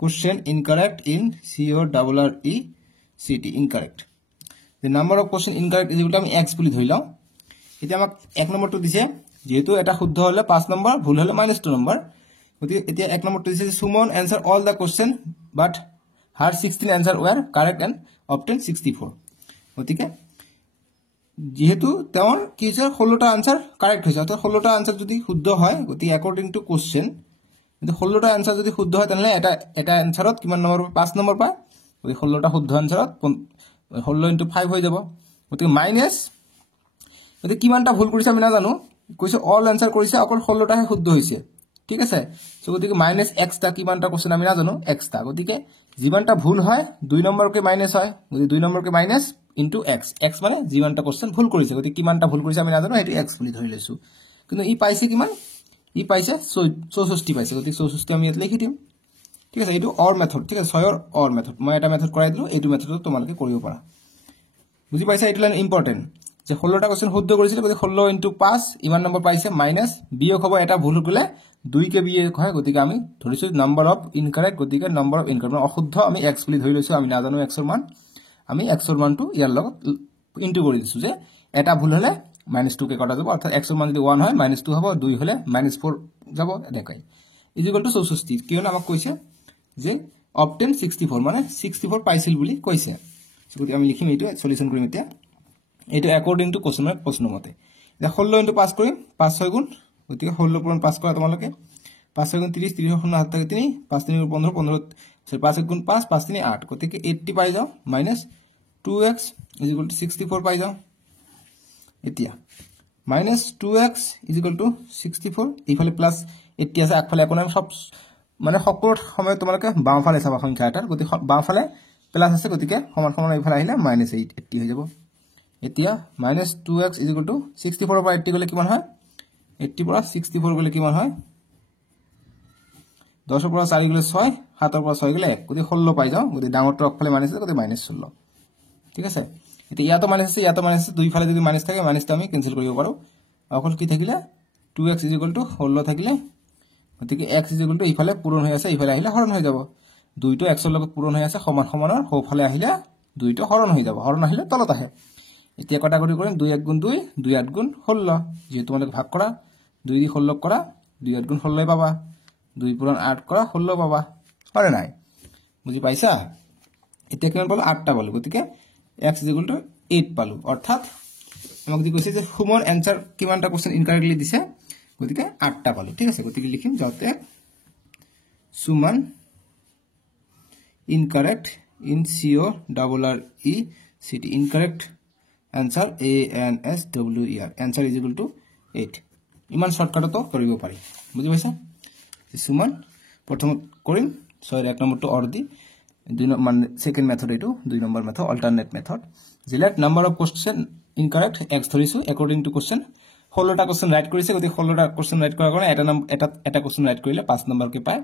question incorrect in CORRECT incorrect the number of question incorrect is equal to আমি x বুলি ধৰি লও এতিয়া আমাক 1 নম্বৰটো দিছে যেহেতু এটা শুদ্ধ হলে 5 নম্বৰ ভুল হলে -2 নম্বৰ গতিকে এতিয়া 1 নম্বৰটো দিছে Suman answer all the question but her 16 answer were correct and obtained 64 গতিকে যেহেতু তেওঁৰ কি হৈছে 16টা আনসার কারেক্ট হৈছে অর্থাৎ 16টা আনসার যদি শুদ্ধ হয় গতিকে অ্যাকর্ডিং টু কোশ্চেন কিন্তু 16টা আনসার যদি শুদ্ধ হয় তাহলে এটা আনসারত কিমান নম্বৰ 5 নম্বৰ পায় গতিকে 16টা শুদ্ধ আনসাৰত 16 * 5 হৈ যাব গতিকে মাইনাস গতিকে কিমানটা ভুল কৰিছে আমি না জানো কৈছে অল আনসাৰ কৰিছে অকল 16টাহে শুদ্ধ হৈছে ঠিক আছে সো গতিকে -x টা কিমানটা কোশ্চেন আমি না জানো x টা গতিকে যিমানটা ভুল হয় 2 নম্বৰকে মাইনাস হয় গতিকে 2 নম্বৰকে মাইনাস ইনটু x মানে যিমানটা কোশ্চেন ভুল কৰিছে গতিকে কিমানটা ভুল কৰিছে আমি না জানো এটো x বুলি ধৰি লৈছো কিন্তু ই পাইছে কিমান ই পাইছে 64 পাইছে গতিকে 64 আমি ইয়াত লিখি দিম ঠিক আছে এইটো অর মেথড ঠিক আছে 6 ৰ অৰ মেথড মই এটা মেথড কৰাই দিলো এইটো মেথডটো তোমালোকে কৰিব পাৰা বুজি পাইছা এইটো লাইন ইম্পৰ্টেন্ট যে 16টা কোশ্চেন শুদ্ধ কৰিছিল গতিকে 16 * 5 ইমান নম্বৰ পাইছে মাইনাস বিয়োগ হ'ব এটা ভুল গলে 2 কে বিয়োগ হয় গতিকে আমি ধৰিছো নাম্বাৰ অফ ইনকাৰেক্ট গতিকে নাম্বাৰ অফ ইনকাৰেক্ট অশুদ্ধ আমি x বুলি ধৰি লৈছো আমি না জানো x ৰ মান আমি x ৰ মানটো ইয়াৰ লগত ইনটু কৰি দিছো যে এটা ভুল হলে -2 কে কটা যাব অৰ্থাৎ x ৰ মান যদি 1 হয় -2 হ'ব 2 হলে -4 যাব এনেকৈ ইকুৱেল টু 64 কিয়নো আমাক কৈছে যে obtain 64 মানে 64 পাইছিল বুলি কৈছে গতিকে আমি লিখিম এইটো সলিউশন কৰিম এতিয়া এইটো অ্যাকৰ্ডিং টু কোশ্চেনৰ প্ৰশ্ন মতে এটা 16 * 5 কৰিম 5 6 গুণ গতিকে 16 পূৰণ 5 কৰা তোমালোকে 5 6 গুণ 30 30 শূন্য হাত থাকে 3 5 3 15 15 সরি 5 1 গুণ 5 5 3 8 গতিকে 80 পাই যাও মাইনাস 2x = 64 পাই যাও এতিয়া মাইনাস 2x = 64 ইফালে প্লাস 80 আছে আগফালে একো নাই সব মানে সকলো সময় তোমালোকে বামফালে চাবা সংখ্যা এটাৰ গতি বামফালে প্লাস আছে গতিকে সমান সমান ইফালে আহিলে -80 হৈ যাব এতিয়া -2x = 64 পৰা 80 গলে কিমান হয় 80 পৰা 64 গলে কিমান হয় 10 পৰা 4 গলে 6 7 পৰা 6 গলে 1 গতি 16 পাই যাও গতি ডাঙৰটো আগফালে মাইনাস আছে গতি -16 ঠিক আছে এতিয়া ইয়াতো মাইনাছ আছে দুইফালে যদি মাইনাছ থাকে মাইনাছটো আমি কেনসেল কৰিব পাৰো অকল কি থাকিলে 2x = 16 থাকিলে গতিকে x = ইফালে পূৰণ হৈ আছে ইফালে আহিলে হৰণ হৈ যাব দুইটো x ৰ লগত পূৰণ হৈ আছে সমান সমানৰ সোফালে আহিলে দুইটো হৰণ হৈ যাব হৰণ আহিলে তলত আহে এতিয়া কটাকটি কৰিম 2 1 2 2 8 16 যেহেতু তোমালোকে ভাগ কৰা 2 দি 16 কৰা 2 8 16 পাবা 2 পূৰণ 8 কৰা 16 পাবা হয় নাই বুজি পাইছা এতিয়া কিমান পালো 8টা পালো গতিকে x = 8 পালো অৰ্থাৎ আমাক দি কৈছে যে সুমন এনসার কিমানটা কোশ্চেন ইনকারেক্টলি দিছে গতিকে 8টা পালো ঠিক আছে গতিকে লিখিম যাতে Suman incorrect in CORRECT incorrect answer ANSWER answer is equal to 8 ইমান শর্টকাটে তো কৰিব পাৰি বুজি পাইছা সুমন প্ৰথম কৰিম 6 এক নম্বৰটো অৰ দি দুই নম্বৰ সেকেন্ড মেথড এটো দুই number method alternate method JELET number of question incorrect x ধৰিছো অ্যাকৰ্ডিং টু কোশ্চেন 16টা কোশ্চেন ৰাইট কৰিছে গতি 16টা কোশ্চেন ৰাইট কৰাৰ কাৰণে এটা কোশ্চেন ৰাইট কৰিলে 5 নম্বৰ কে পায়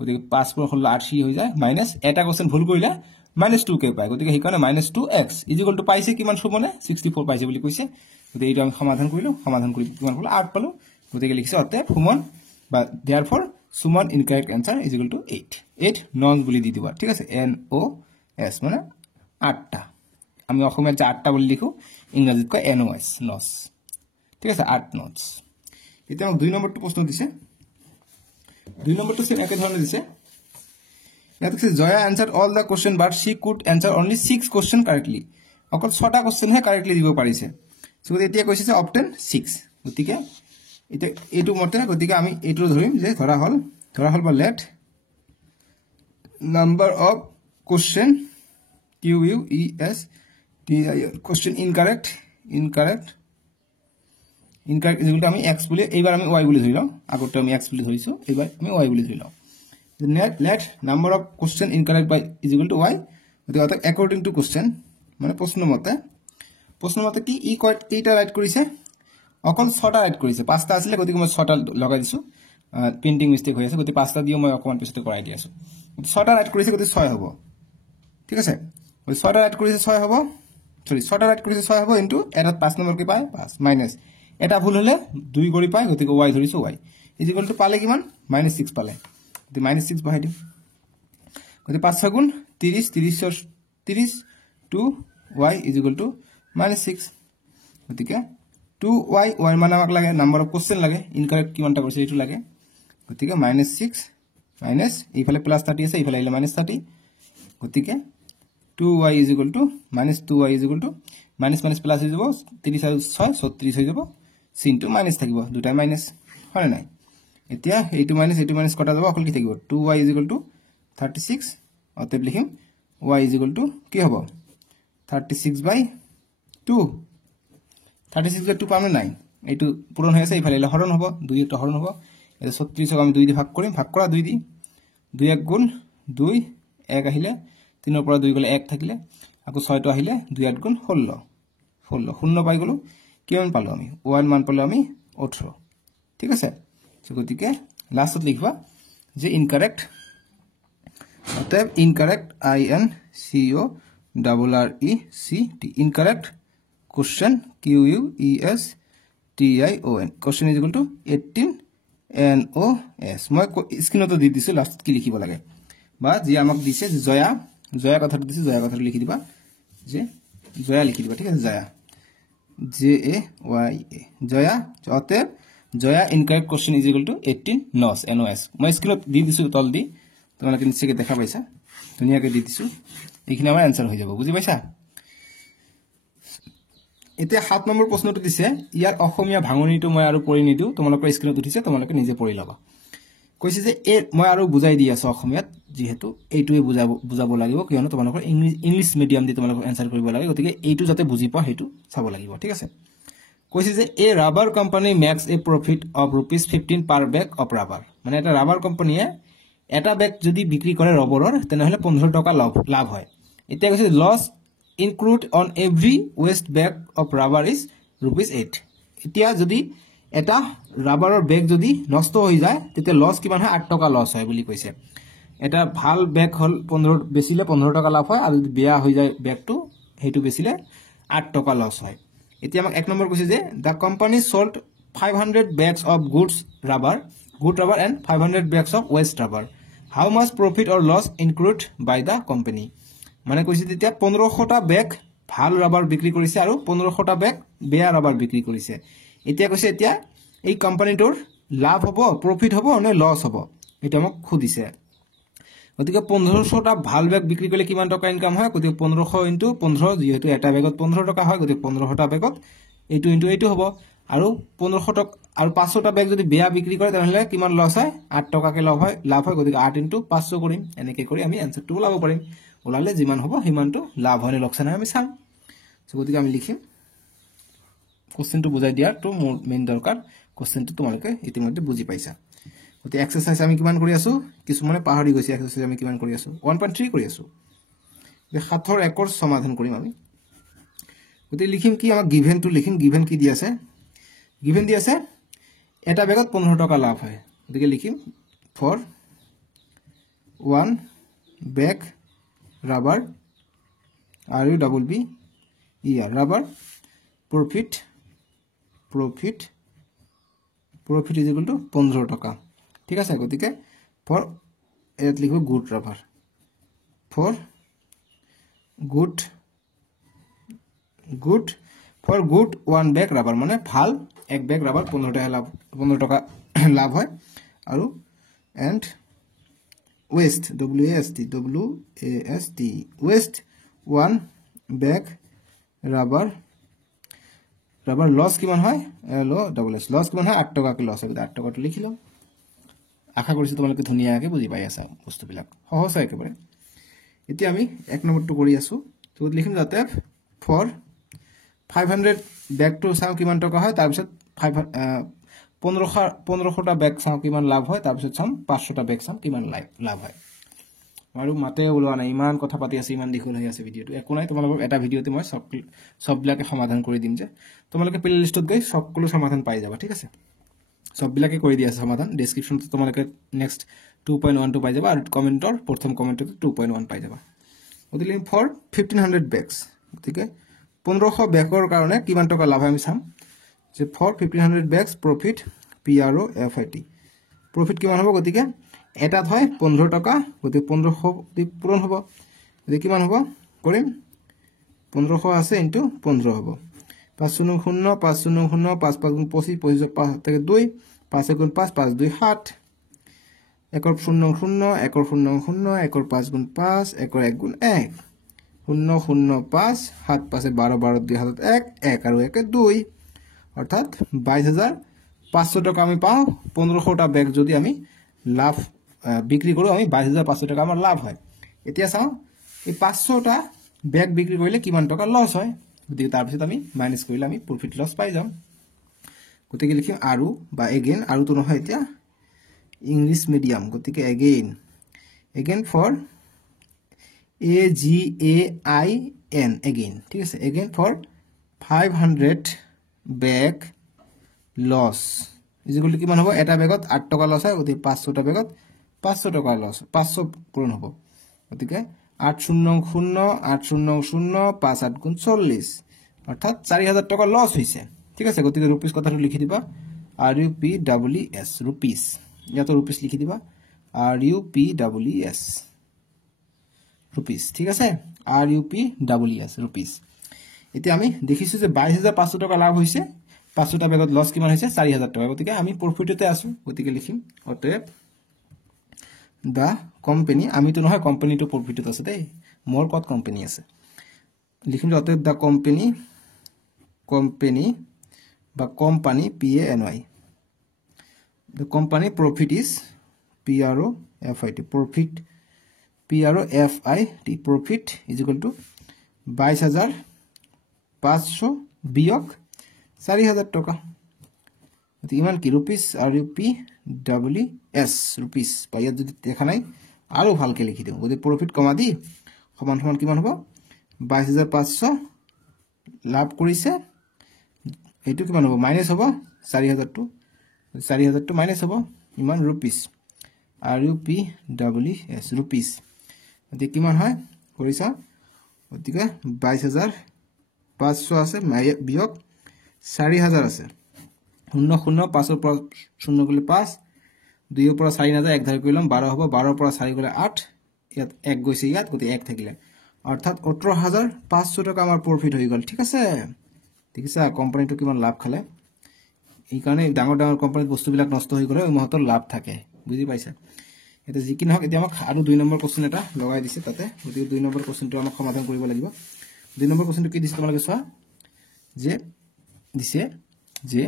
গতি 5 * 16 80 হৈ যায় মাইনাস এটা কোশ্চেন ভুল কৰিলে -2 কে পায় গতি সেইকাৰণে -2x = পাইছে কিমান সুমনে 64 পাইছে বুলি কৈছে গতি এইটো আমি সমাধান কৰিলো সমাধান কৰি কিমান পালো 8 পালো গতি লিখিছে অতে সুমন বা therefore Suman incorrect answer is equal to 8 non বুলি দি দিবা ঠিক আছে NOS মানে 8টা আমি অসমীয়া যে 8টা বুলি লিখো ইংরেজিত কয় NOS নস ঠিক আছে 8 নটস এতিয়া দুই নম্বৰটো প্ৰশ্ন দিছে দুই নম্বৰটো সেম একে ধৰণে দিছে ইয়াত আছে Jaya answered all the question but she could answer only 6 question correctly অকল 6টা কোশ্চেন হে কাৰেক্টলি দিব পাৰিছে সো এতিয়া কৈছে যে obtain 6 গতিকে এটা এটো মতে গতিকে আমি এটো ধৰিম যে ধৰা হল বা let number of question QUES question incorrect যেগুলো আমি x বলি এইবার আমি y বলি ধরিলাম আগরটা আমি x বলি ধরিছো এইবার আমি y বলি ধরিলাম let number of question incorrect by is equal to y অর্থাৎ according to question মানে প্রশ্ন মতে কি ই এইটা রাইট কৰিছে অকল 6টা ৰাইট কৰিছে 5টা আছিল গতিকে মই 6টা লগাই দিছো প্ৰিন্টিং মিস্টেক হৈ আছে গতি 5টা দিও মই অকমান পিছতে কৰাই দি আছো 6টা ৰাইট কৰিছে গতি 6 হ'ব ঠিক আছে গতি 6টা ৰাইট কৰিছে 6 হ'ব সৰি 6টা ৰাইট কৰিছে 6 হ'ব ইনটু এটা 5 নম্বৰ কে পায় 5 মাইনাস এটা ভুল হলে 2 কৰি পায় গতিকে y ধৰিছো y ইজ ইকুয়াল টু পালে কিমান -6 পালে গতি -6 বহাই দিম গতি 5 গুণ 30 30 to y is equal to -6 গতিকে 2y y মানে আমাক লাগে নাম্বার অফ কোশ্চেন লাগে ইনকারেক্ট কিমানটা কৰিছে এইটো লাগে গতিকে -6 মাইনাস এইফালে +30 আছে এইফালে আহিলে -30 গতিকে 2y is equal to -2y is equal to minus plus হৈ যাব 30 আৰু 6 36 হৈ যাব sin to minus থাকিব দুটা মাইনাস হয় নাই এতিয়া এইটো মাইনাস কটা যাব অকল কি থাকিব 2y is equal to 36 অতএব লিখিম y is equal to কি হ'ব 36/2 36/2 পাম নাই এইটো পূৰণ হৈ আছে ইফালে হৰণ হ'ব 2 এটা হৰণ হ'ব এটা 36 ক আমি 2 দি ভাগ কৰিম ভাগ কৰা 2 দি 2 1 গুণ 2 1 আহিলে 3 পৰা 2 গলে 1 থাকিলে আকৌ 6 টো আহিলে 2 8 গুণ 16 শূন্য পাই গলো কিমান পালো আমি 1 মান পালো আমি 18 ঠিক আছে সো গতিকে লাষ্টত লিখবা যে ইনকারেক্ট অতএব incorrect INCORRECT incorrect question QUES TION question is equal to 18 NOS মই স্ক্রিনত দি দিছো লাষ্টত কি লিখিব লাগে বা যি আমাক দিছে যে জয়া কথাটো দিছে জয়া কথাটো লিখি দিবা যে জয়া লিখি দিবা ঠিক আছে জয়া JAYA জয়া অতএব Jaya incorrect question is equal to 18 NOS মই স্ক্রিনত দি দিছো তল দি তোমালোকে নিশ্চয়কৈ দেখা পাইছা ধুনিয়াকৈ দি দিছো এইখিনি আমাৰ आंसर হৈ যাব বুজি পাইছা এতিয়া 7 নম্বৰ প্ৰশ্নটো দিছে ইয়াৰ অসমীয়া ভাঙনিটো মই আৰু পঢ়ি নিদিও তোমালোকৰ স্ক্ৰিনত উঠিছে তোমালোকে নিজে পঢ়ি লবা কৈছে যে মই আৰু বুজাই দি আছো অসমীয়াত যেহেতু এইটোৱে বুজাব লাগিব কিয়নো তোমালোকৰ ইংলিশ মিডিয়াম দি তোমালোকৰ आंसर কৰিব লাগে গতিকে এইটো যাতে বুজি পা হেতু চাব লাগিব ঠিক আছে কৈছে যে a rubber company makes a profit of ₹15 per bag of rubber মানে এটা রাবার কোম্পানিয়ে এটা ব্যাগ যদি বিক্রি কৰে ৰবৰৰ তেনেহলে 15 টকা লাভ হয় এতিয়া কৈছে loss include on every waste bag of rubber is ₹8 এতিয়া যদি এটা ৰাবাৰৰ ব্যাগ যদি নষ্ট হৈ যায় তেতিয়া লস কিমান হয় 8 টকা লস হয় বুলি কৈছে এটা ভাল ব্যাগ হল 15 বেচিলে 15 টকা লাভ হয় আৰু যদি বেয়া হৈ যায় ব্যাগটো সেইটো বেচিলে 8 টকা লছ হয় এতিয়া আমাক 1 নম্বৰ কৈছে যে the company sold 500 bags of good rubber and 500 bags of waste rubber how much profit or loss incurred by the company মানে কৈছে তেতিয়া 1500টা বেগ ভাল ৰাবাৰ বিক্ৰী কৰিছে আৰু 1500টা বেগ বেয়া ৰাবাৰ বিক্ৰী কৰিছে এতিয়া কৈছে এতিয়া এই কোম্পানীটোৰ লাভ হ'ব প্ৰফিট হ'ব নে লছ হ'ব এটা মোক খুদিছে গতিকে 1500টা ভাল বেগ বিক্ৰী কৰিলে কিমান টকা ইনকাম হয় গতিকে 1500 ইনটু 15 যেহেতু এটা বেগত 15 টকা হয় গতিকে 1500টা বেগত এইটো ইনটু এইটো হ'ব আৰু 1500 টকা আৰু 500টা বেগ যদি বেয়া বিক্ৰী কৰে তাহলে কিমান লছ হয় 8 টকাকে লাভ হয় গতিকে 8 ইনটু 500 কৰিম এনেকৈ কৰি আমি আনসাৰটো ওলাব পাৰিম ওলালে যিমান হ'ব সিমানটো লাভ হয় নে লোকচান হয় আমি চাম সো গতিকে আমি লিখিম কোশ্চেনটো বুজাই দিয়াটো মোৰ মেইন দৰকাৰ কোশ্চেনটো তোমালোকে ইতিমধ্যে বুজি পাইছা গতিকে এক্সাৰসাইজ আমি কিমান কৰি আছো কিছুমানে পাহৰি গৈছে এক্সাৰসাইজ আমি কিমান কৰি আছো 1.3 কৰি আছো যে 7ৰ 1ৰ সমাধান কৰিম আমি গতিকে লিখিম কি আমাক গিভেনটো লিখিম গিভেন কি দি আছে গিভেন দি আছে এটা বেগত 15 টকা লাভ হয় গতিকে লিখিম for 1 bag rubber rubber profit is equal to 15 টকা ঠিক আছে গতিকে ফর এত লিখো good rubber for good 1 bag rubber মানে ভাল এক বেগ রাবার 15 টাকা লাভ হয় আৰু and waste waste 1 bag rubber loss কিমান হয় loss কিমান হয় 8 টকা কি লস হয় 8 টকাটো লিখিলো আশা কৰিছো তোমালোকে ধুনিয়াকে বুজি পাই আছা বস্তুবিলাক সহজ হয় একেবাৰে এতিয়া আমি 1 নম্বৰটো কৰি আছো তো লিখিম যাতে ফৰ 500 বেগ টু চাও কিমান টকা হয় তাৰ পিছত 1500টা বেগ চাও কিমান লাভ হয় তাৰ পিছত চাম 500টা বেগ চাম কিমান লাভ হয় আৰু মাতে ওলোৱা নাই ইমান কথা পাতি আছে ইমান দীঘল হৈ আছে ভিডিওটো একো নাই তোমালোকক এটা ভিডিওতে মই সববিলাকে সমাধান কৰি দিম যে তোমালোকে প্লে লিষ্টত গৈ সকলো সমাধান পাই যাবা ঠিক আছে সববিলাকে কৰি দিয়া আছে সমাধান ডেসক্ৰিপচনতে তোমালোকে নেক্সট 2.1 টো পাই যাবা আৰু কমেন্টৰ প্ৰথম কমেন্টতে 2.1 পাই যাবা গতিকে ফৰ 1500 বেগস গতিকে 1500 বেগৰ কাৰণে কিমান টকা লাভ হয় আমি চাম যে for 1500 bags profit PROFIT profit কিমান হ'ব গতিকে এটাত হয় 15 টকা গতিকে 1500 পূৰণ হ'ব গতিকে কিমান হ'ব কৰিম 1500 আছে ইনটু 15 হ'ব 500 500 5 5 25 25 থেকে 2 5 গুণ 5 5 2 7 একর 0 0 একর 0 0 একর 5 গুণ 5 একর 1 গুণ 1 0 0 5 7 5 12 12 2 হাতত 1 1 আৰু 1 2 অর্থাৎ 22500 টাকা আমি পাও 1500টা বেগ যদি আমি লাভ বিক্রি কৰো আমি 22500 টাকা আমাৰ লাভ হয় এতিয়া চাও এই 500টা বেগ বিক্ৰি কৰিলে কিমান টকা লস হয় গতিকে তাৰ পিছত আমি মাইনাস কৰিলে আমি প্ৰফিট লস পাই যাম গতিকে লিখিম আৰু বা এগেইন আৰু তো নহয় এতিয়া ইংলিশ মিডিয়াম গতিকে এগেইন ফৰ AGAIN এগেইন ঠিক আছে again for 500 bag loss equal to কিমান হ'ব এটা বেগত 8 টকা লস হয় গতিকে 500টা বেগত 500 টকা লস 500 পূৰণ হ'ব গতিকে 800 800 5 8 গুণ 40 অর্থাৎ 4000 টাকা লস হইছে ঠিক আছে গতিকে রুপিস কথাটো লিখি দিবা RUPES রুপিস ইয়াতো রুপিস লিখি দিবা RUPES রুপিস ঠিক আছে RUPES রুপিস এতিয়া আমি দেখিছো যে 22500 টাকা লাভ হইছে 500টা বেগত লস কিমান হইছে 4000 টাকা গতিকে আমি প্রফিটতে আছো গতিকে লিখিম অতএব দা কোম্পানি আমি তো নহয় কোম্পানিটো প্রফিটত আছে দেই মোর কত কোম্পানি আছে লিখিম অতএব দা কোম্পানি বা company PANY the company profit is PROFIT profit profit is equal to 22500 বিয়োগ 4000 টাকা ইমান কি রুপিস RUPES রুপিস পাইয়া যদি দেখা নাই আৰু ভালকে লিখি দিও যদি প্ৰফিট কমা দি সমান সমান কিমান হ'ব 22500 লাভ কৰিছে এটো কিমান হ'ব মাইনাস হ'ব 4000 টো মাইনাস হ'ব ইমান রুপিস RUPES রুপিস এতে কিমান হয় কৰিছা গতিকে 22,500 আছে বিয়োগ 4,000 আছে 0 0 5 ৰ পৰা 0 গলে 5 2 ৰ পৰা 4 নাযায় 1 ধৰি কৰিলাম 12 হ'ব 12 ৰ পৰা 4 গলে 8 ইয়াত 1 গৈছে ইয়াত গতি 1 থাকিলে অৰ্থাৎ 18,500 টকা আমাৰ প্ৰফিট হৈ গল ঠিক আছে দেখিছা কোম্পানীটো কিমান লাভ খালে এই কাৰণে ডাঙৰ ডাঙৰ কোম্পানীত বস্তুবিলাক নষ্ট হৈ গলে ওই মাহতৰ লাভ থাকে বুজি পাইছা এটা যি কি নহক এতিয়া আমাক আৰু 2 নম্বৰ কোশ্চেন এটা লগাই দিছে তাতে গতিকে 2 নম্বৰ কোশ্চেনটো আমাক সমাধান কৰিব লাগিব 2 নম্বৰ কোশ্চেনটো কি দিছে তোমালোকে চোৱা যে দিছে যে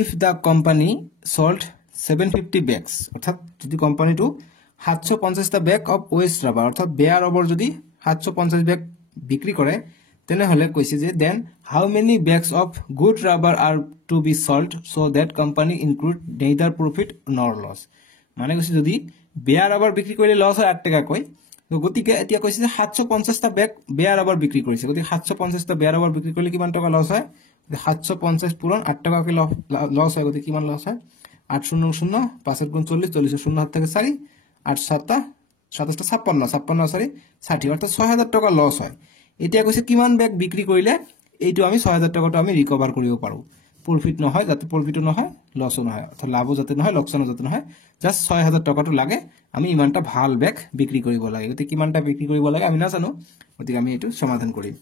if the company sold 750 bags অর্থাৎ যদি কোম্পানিটো 750 টা ব্যাগ অফ ওয়েস্ট রাবার অর্থাৎ বেয়া রবার যদি 750 ব্যাগ বিক্রি করে তেনে হলে কইছে যে then how many bags of good rubber are to be sold so that company include neither profit nor loss মানে কইছে যদি বেয়া রাবার বিক্রি করলে লস হয় 8 টাকা কই তো গতিকে এতিয়া কইছে যে 750 টা ব্যাগ বেয়া রাবার বিক্রি কৰিছে গতি 750 টা বেয়া রাবার বিক্রি করলে কিমান টাকা লস হয় 750 পূরণ 8 টাকা কে লস হয় গতি কিমান লস হয় 800 0 5 গুণ 40 40 0 হাত থেকে 4 8 7 27 56 56 4 60 অর্থাৎ 6000 টাকা লস হয় এতিয়া কইছে কিমান ব্যাগ বিক্রি কৰিলে এইটো আমি 6000 টাকাটো আমি ৰিকভাৰ কৰিব পাৰো প্রফিট নহয় যাতে প্রফিটও নহয় লসও নহয় অর্থাৎ লাভও যাতে নহয় লোকসানও যাতে নহয় জাস্ট 6000 টাকাটো লাগে আমি ইমানটা ভাল ব্যাগ বিক্রি কৰিব লাগে গতি কিমানটা বিক্ৰি কৰিব লাগে আমি না জানো গতি আমি এটো সমাধান কৰিম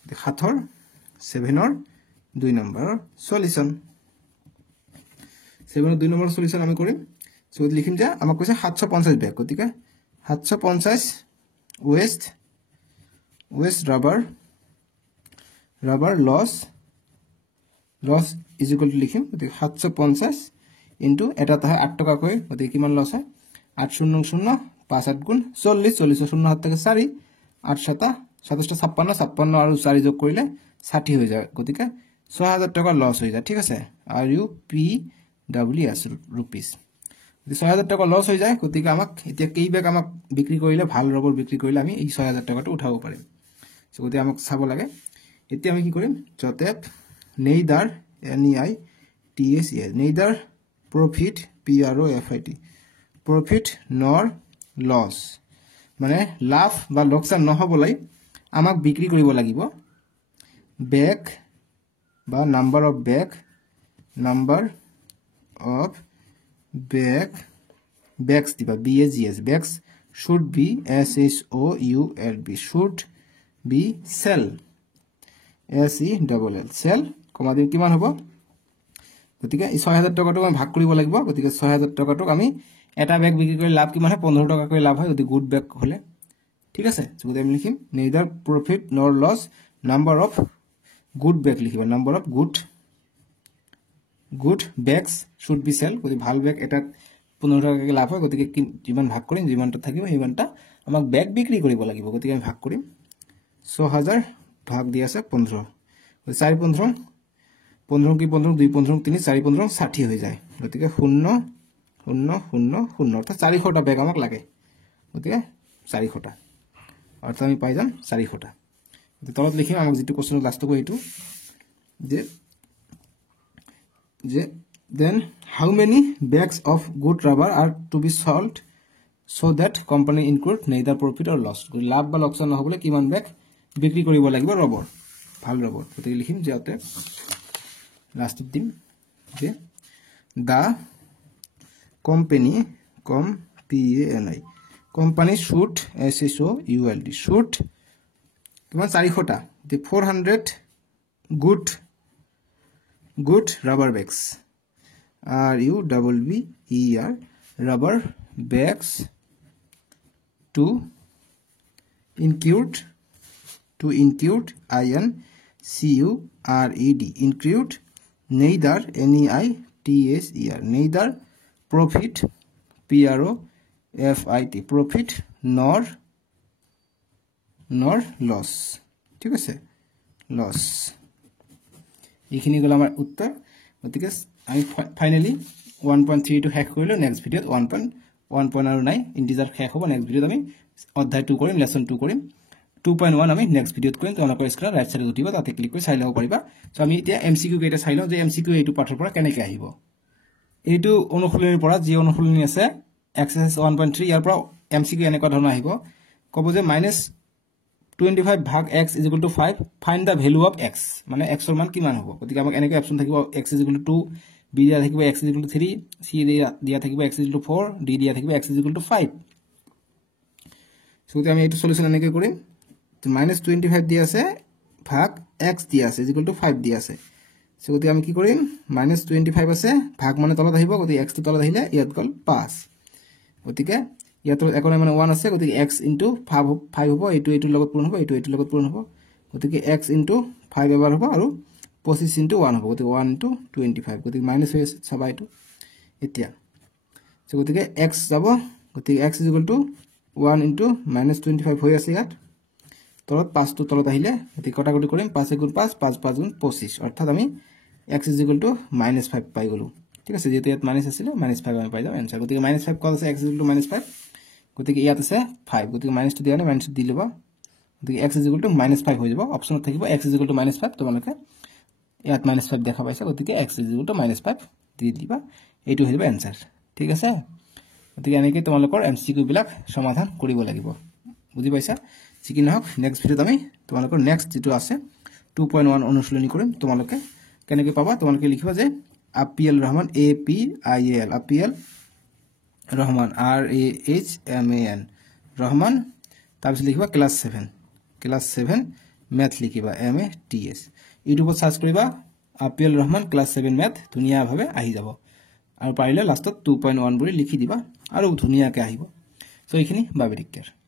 গতি 7 7 2 নম্বৰ সলিউশন 7 2 নম্বৰ সলিউশন আমি কৰিম সো লিখিম যে আমাক কৈছে 750 ব্যাগ গতিকে 750 waste rubber loss is equal to লিখিম গতিকে 750 ইনটু এটা তাহে 8 টাকা কই গতিকে কিমান লস হয় 8 0 0 5 8 গুণ 40 40 0 হাত থেকে 4 8 7 27 56 56 আৰু 4 যোগ কৰিলে 60 হৈ যায় গতিকে 6000 টাকা লস হৈ যায় ঠিক আছে আর ইউ পি ডব্লিউ এস রুপিস 6000 টাকা লস হৈ যায় গতিকে আমাক এতিয়া কেই ব্যাগ আমাক বিক্রি কৰিলে ভাল ৰবৰ বিক্ৰি কৰিলে আমি এই 6000 টাকাটো উঠাব পাৰিম সো গতি আমাক চাব লাগে এতিয়া আমি কি কৰিম যতেপ neither NEI TSES neither profit PROFIT profit nor loss মানে লাভ বা লোকসান নহবলাই আমাক বিক্ৰি কৰিব লাগিব ব্যাগ বা নাম্বার অফ bags দিবা BAGS bags should be SHOULD should be sell SELL sell কমা দিম কিমান হ'ব গতিকে এই 6000 টাকাটো আমি ভাগ কৰিব লাগিব গতিকে 6000 টাকাটো আমি এটা ব্যাগ বিক্ৰি কৰি লাভ কিমান হয় 15 টাকা কৰি লাভ হয় যদি গুড ব্যাগ হলে ঠিক আছে যদি আমি লিখিম neither profit nor loss number of good bag লিখিবা number of good bags should be sell গতি ভাল ব্যাগ এটা 15 টাকা কে লাভ হয় গতিকে যিমান ভাগ কৰিম যিমানটা থাকিব সিমানটা আমাক ব্যাগ বিক্ৰি কৰিব লাগিব গতিকে আমি ভাগ কৰিম 6000 ভাগ দি আছে 15 4 15 15 কি 15 2 15 3 4 15 60 হৈ যায় গতিকে 0 0 0 0 অর্থাৎ 400 টা ব্যাগ আমাক লাগে গতিকে 400 টা অর্থাৎ আমি পাই যাম 400 টা তলত লিখিম আমাক যেটো কোশ্চেন লাস্ট কো এটো যে then how many bags of good rubber are to be sold so that company include neither profit or loss লাভ বা লোকসান নহবলে কিমান ব্যাগ বিক্রি কৰিব লাগিব ৰবৰ ভাল ৰবৰ গতিকে লিখিম যে অতে লাস্ট দিম যে the company company should SHOULD should কিমান 400 টা the 400 good rubber bags RUBBER rubber bags to include INCURED include neither NEI TSER neither profit PROFIT profit nor loss ঠিক আছে লস এইখিনি গল আমাৰ উত্তৰ গতিকে আমি ফাইনালি 1.3 টো শেষ কৰিলো নেক্সট ভিডিওত 1.1 আৰু নাই ইন্টিজাৰ শেষ হ'ব নেক্সট ভিডিওত আমি অধ্যায় 2 কৰিম লেসন 2 কৰিম 2.1 আমি নেক্সট ভিডিওত কৰিম তোমালোকৰ স্ক্ৰীনৰ ৰাইট সাইডত উঠিব তাতে ক্লিক কৰি চাই লব পাৰিবা সো আমি এতিয়া MCQ কেইটা চাই লওঁ যে MCQ এইটো পাঠৰ পৰা কেনেকৈ আহিব এইটো অনুশীলনীৰ পৰা যি অনুশীলনী আছে এক্সাৰসাইজ 1.3 ইয়াৰ পৰা MCQ এনেকুৱা ধৰণৰ আহিব কব যে 25 ভাগ x is equal to 5 find the value of x মানে x ৰ মান কিমান হ'ব গতিকে আমাক এনেকৈ অপচন থাকিব x is equal to 2 b দিয়া থাকিব x is equal to 3 c দিয়া থাকিব x is equal to 4 d দিয়া থাকিব x is equal to 5 so আমি এইটো সলিউশন এনেকৈ কৰিম তো -25 দিয়া আছে ভাগ x দিয়া আছে is equal to 5 দিয়া আছে সো গতিকে আমি কি কৰিম -25 আছে ভাগ মানে তলত আহিব গতিকে x টো তলত আহিলে ইয়াত গল 5 গতিকে ইয়াতো একোনে মানে 1 আছে গতিকে x * 5 হ'ব এইটো এইটোৰ লগত পূৰণ হ'ব এইটো এইটোৰ লগত পূৰণ হ'ব গতিকে x * 5 এবাৰ হ'ব আৰু 25 * 1 হ'ব গতিকে 1 * 25 গতিকে মাইনাস হৈ আছে সবাই এইটো এতিয়া সো গতিকে x যাব গতিকে x = 1 * -25 হৈ আছে ইয়াত তলত 5 টো তলত আহিলে গতিকে কটাকটি কৰিম 5 * 5 5 5 * 25 অৰ্থাৎ আমি x = -5 পাই গলো ঠিক আছে যেহেতু ইয়াত মাইনাস আছিল -5 আমি পাই যাম आंसर গতিকে -5 কল আছে x = -5 গতিকে ইয়াত আছে 5 গতিকে মাইনাস টো দিয়া না মাইনাস দি লবা গতিকে x = -5 হৈ যাব অপচনত থাকিব x = -5 তোমালোকে ইয়াত -5 দেখা পাইছা গতিকে x = -5 দি দিবা এইটো হৈ যাব आंसर ঠিক আছে গতিকে এনেকৈ তোমালোকৰ MCQ বিলাক সমাধান কৰিব লাগিব বুজি পাইছা ঠিক নহক নেক্সট ভিডিওত আমি তোমালোকৰ নেক্সট যেটো আছে 2.1 অনুশীলনী কৰিম তোমালোকে কেনেকৈ পাবা তোমালোকে লিখিবা যে IPL Rahman APIL IPL Rahman RAHMAN Rahman তাৰপিছত লিখিবা ক্লাস 7 ম্যাথ লিখিবা MATS ইউটিউবত সাৰ্চ কৰিবা আপিএল ৰহমান ক্লাস 7 ম্যাথ ধুনিয়া ভাবে আহি যাব আৰু পাৰিলে লাষ্টত 2.1 বুলি লিখি দিবা আৰু ধুনিয়াকে আহিব সো এইখিনি বাবে টেক কেয়াৰ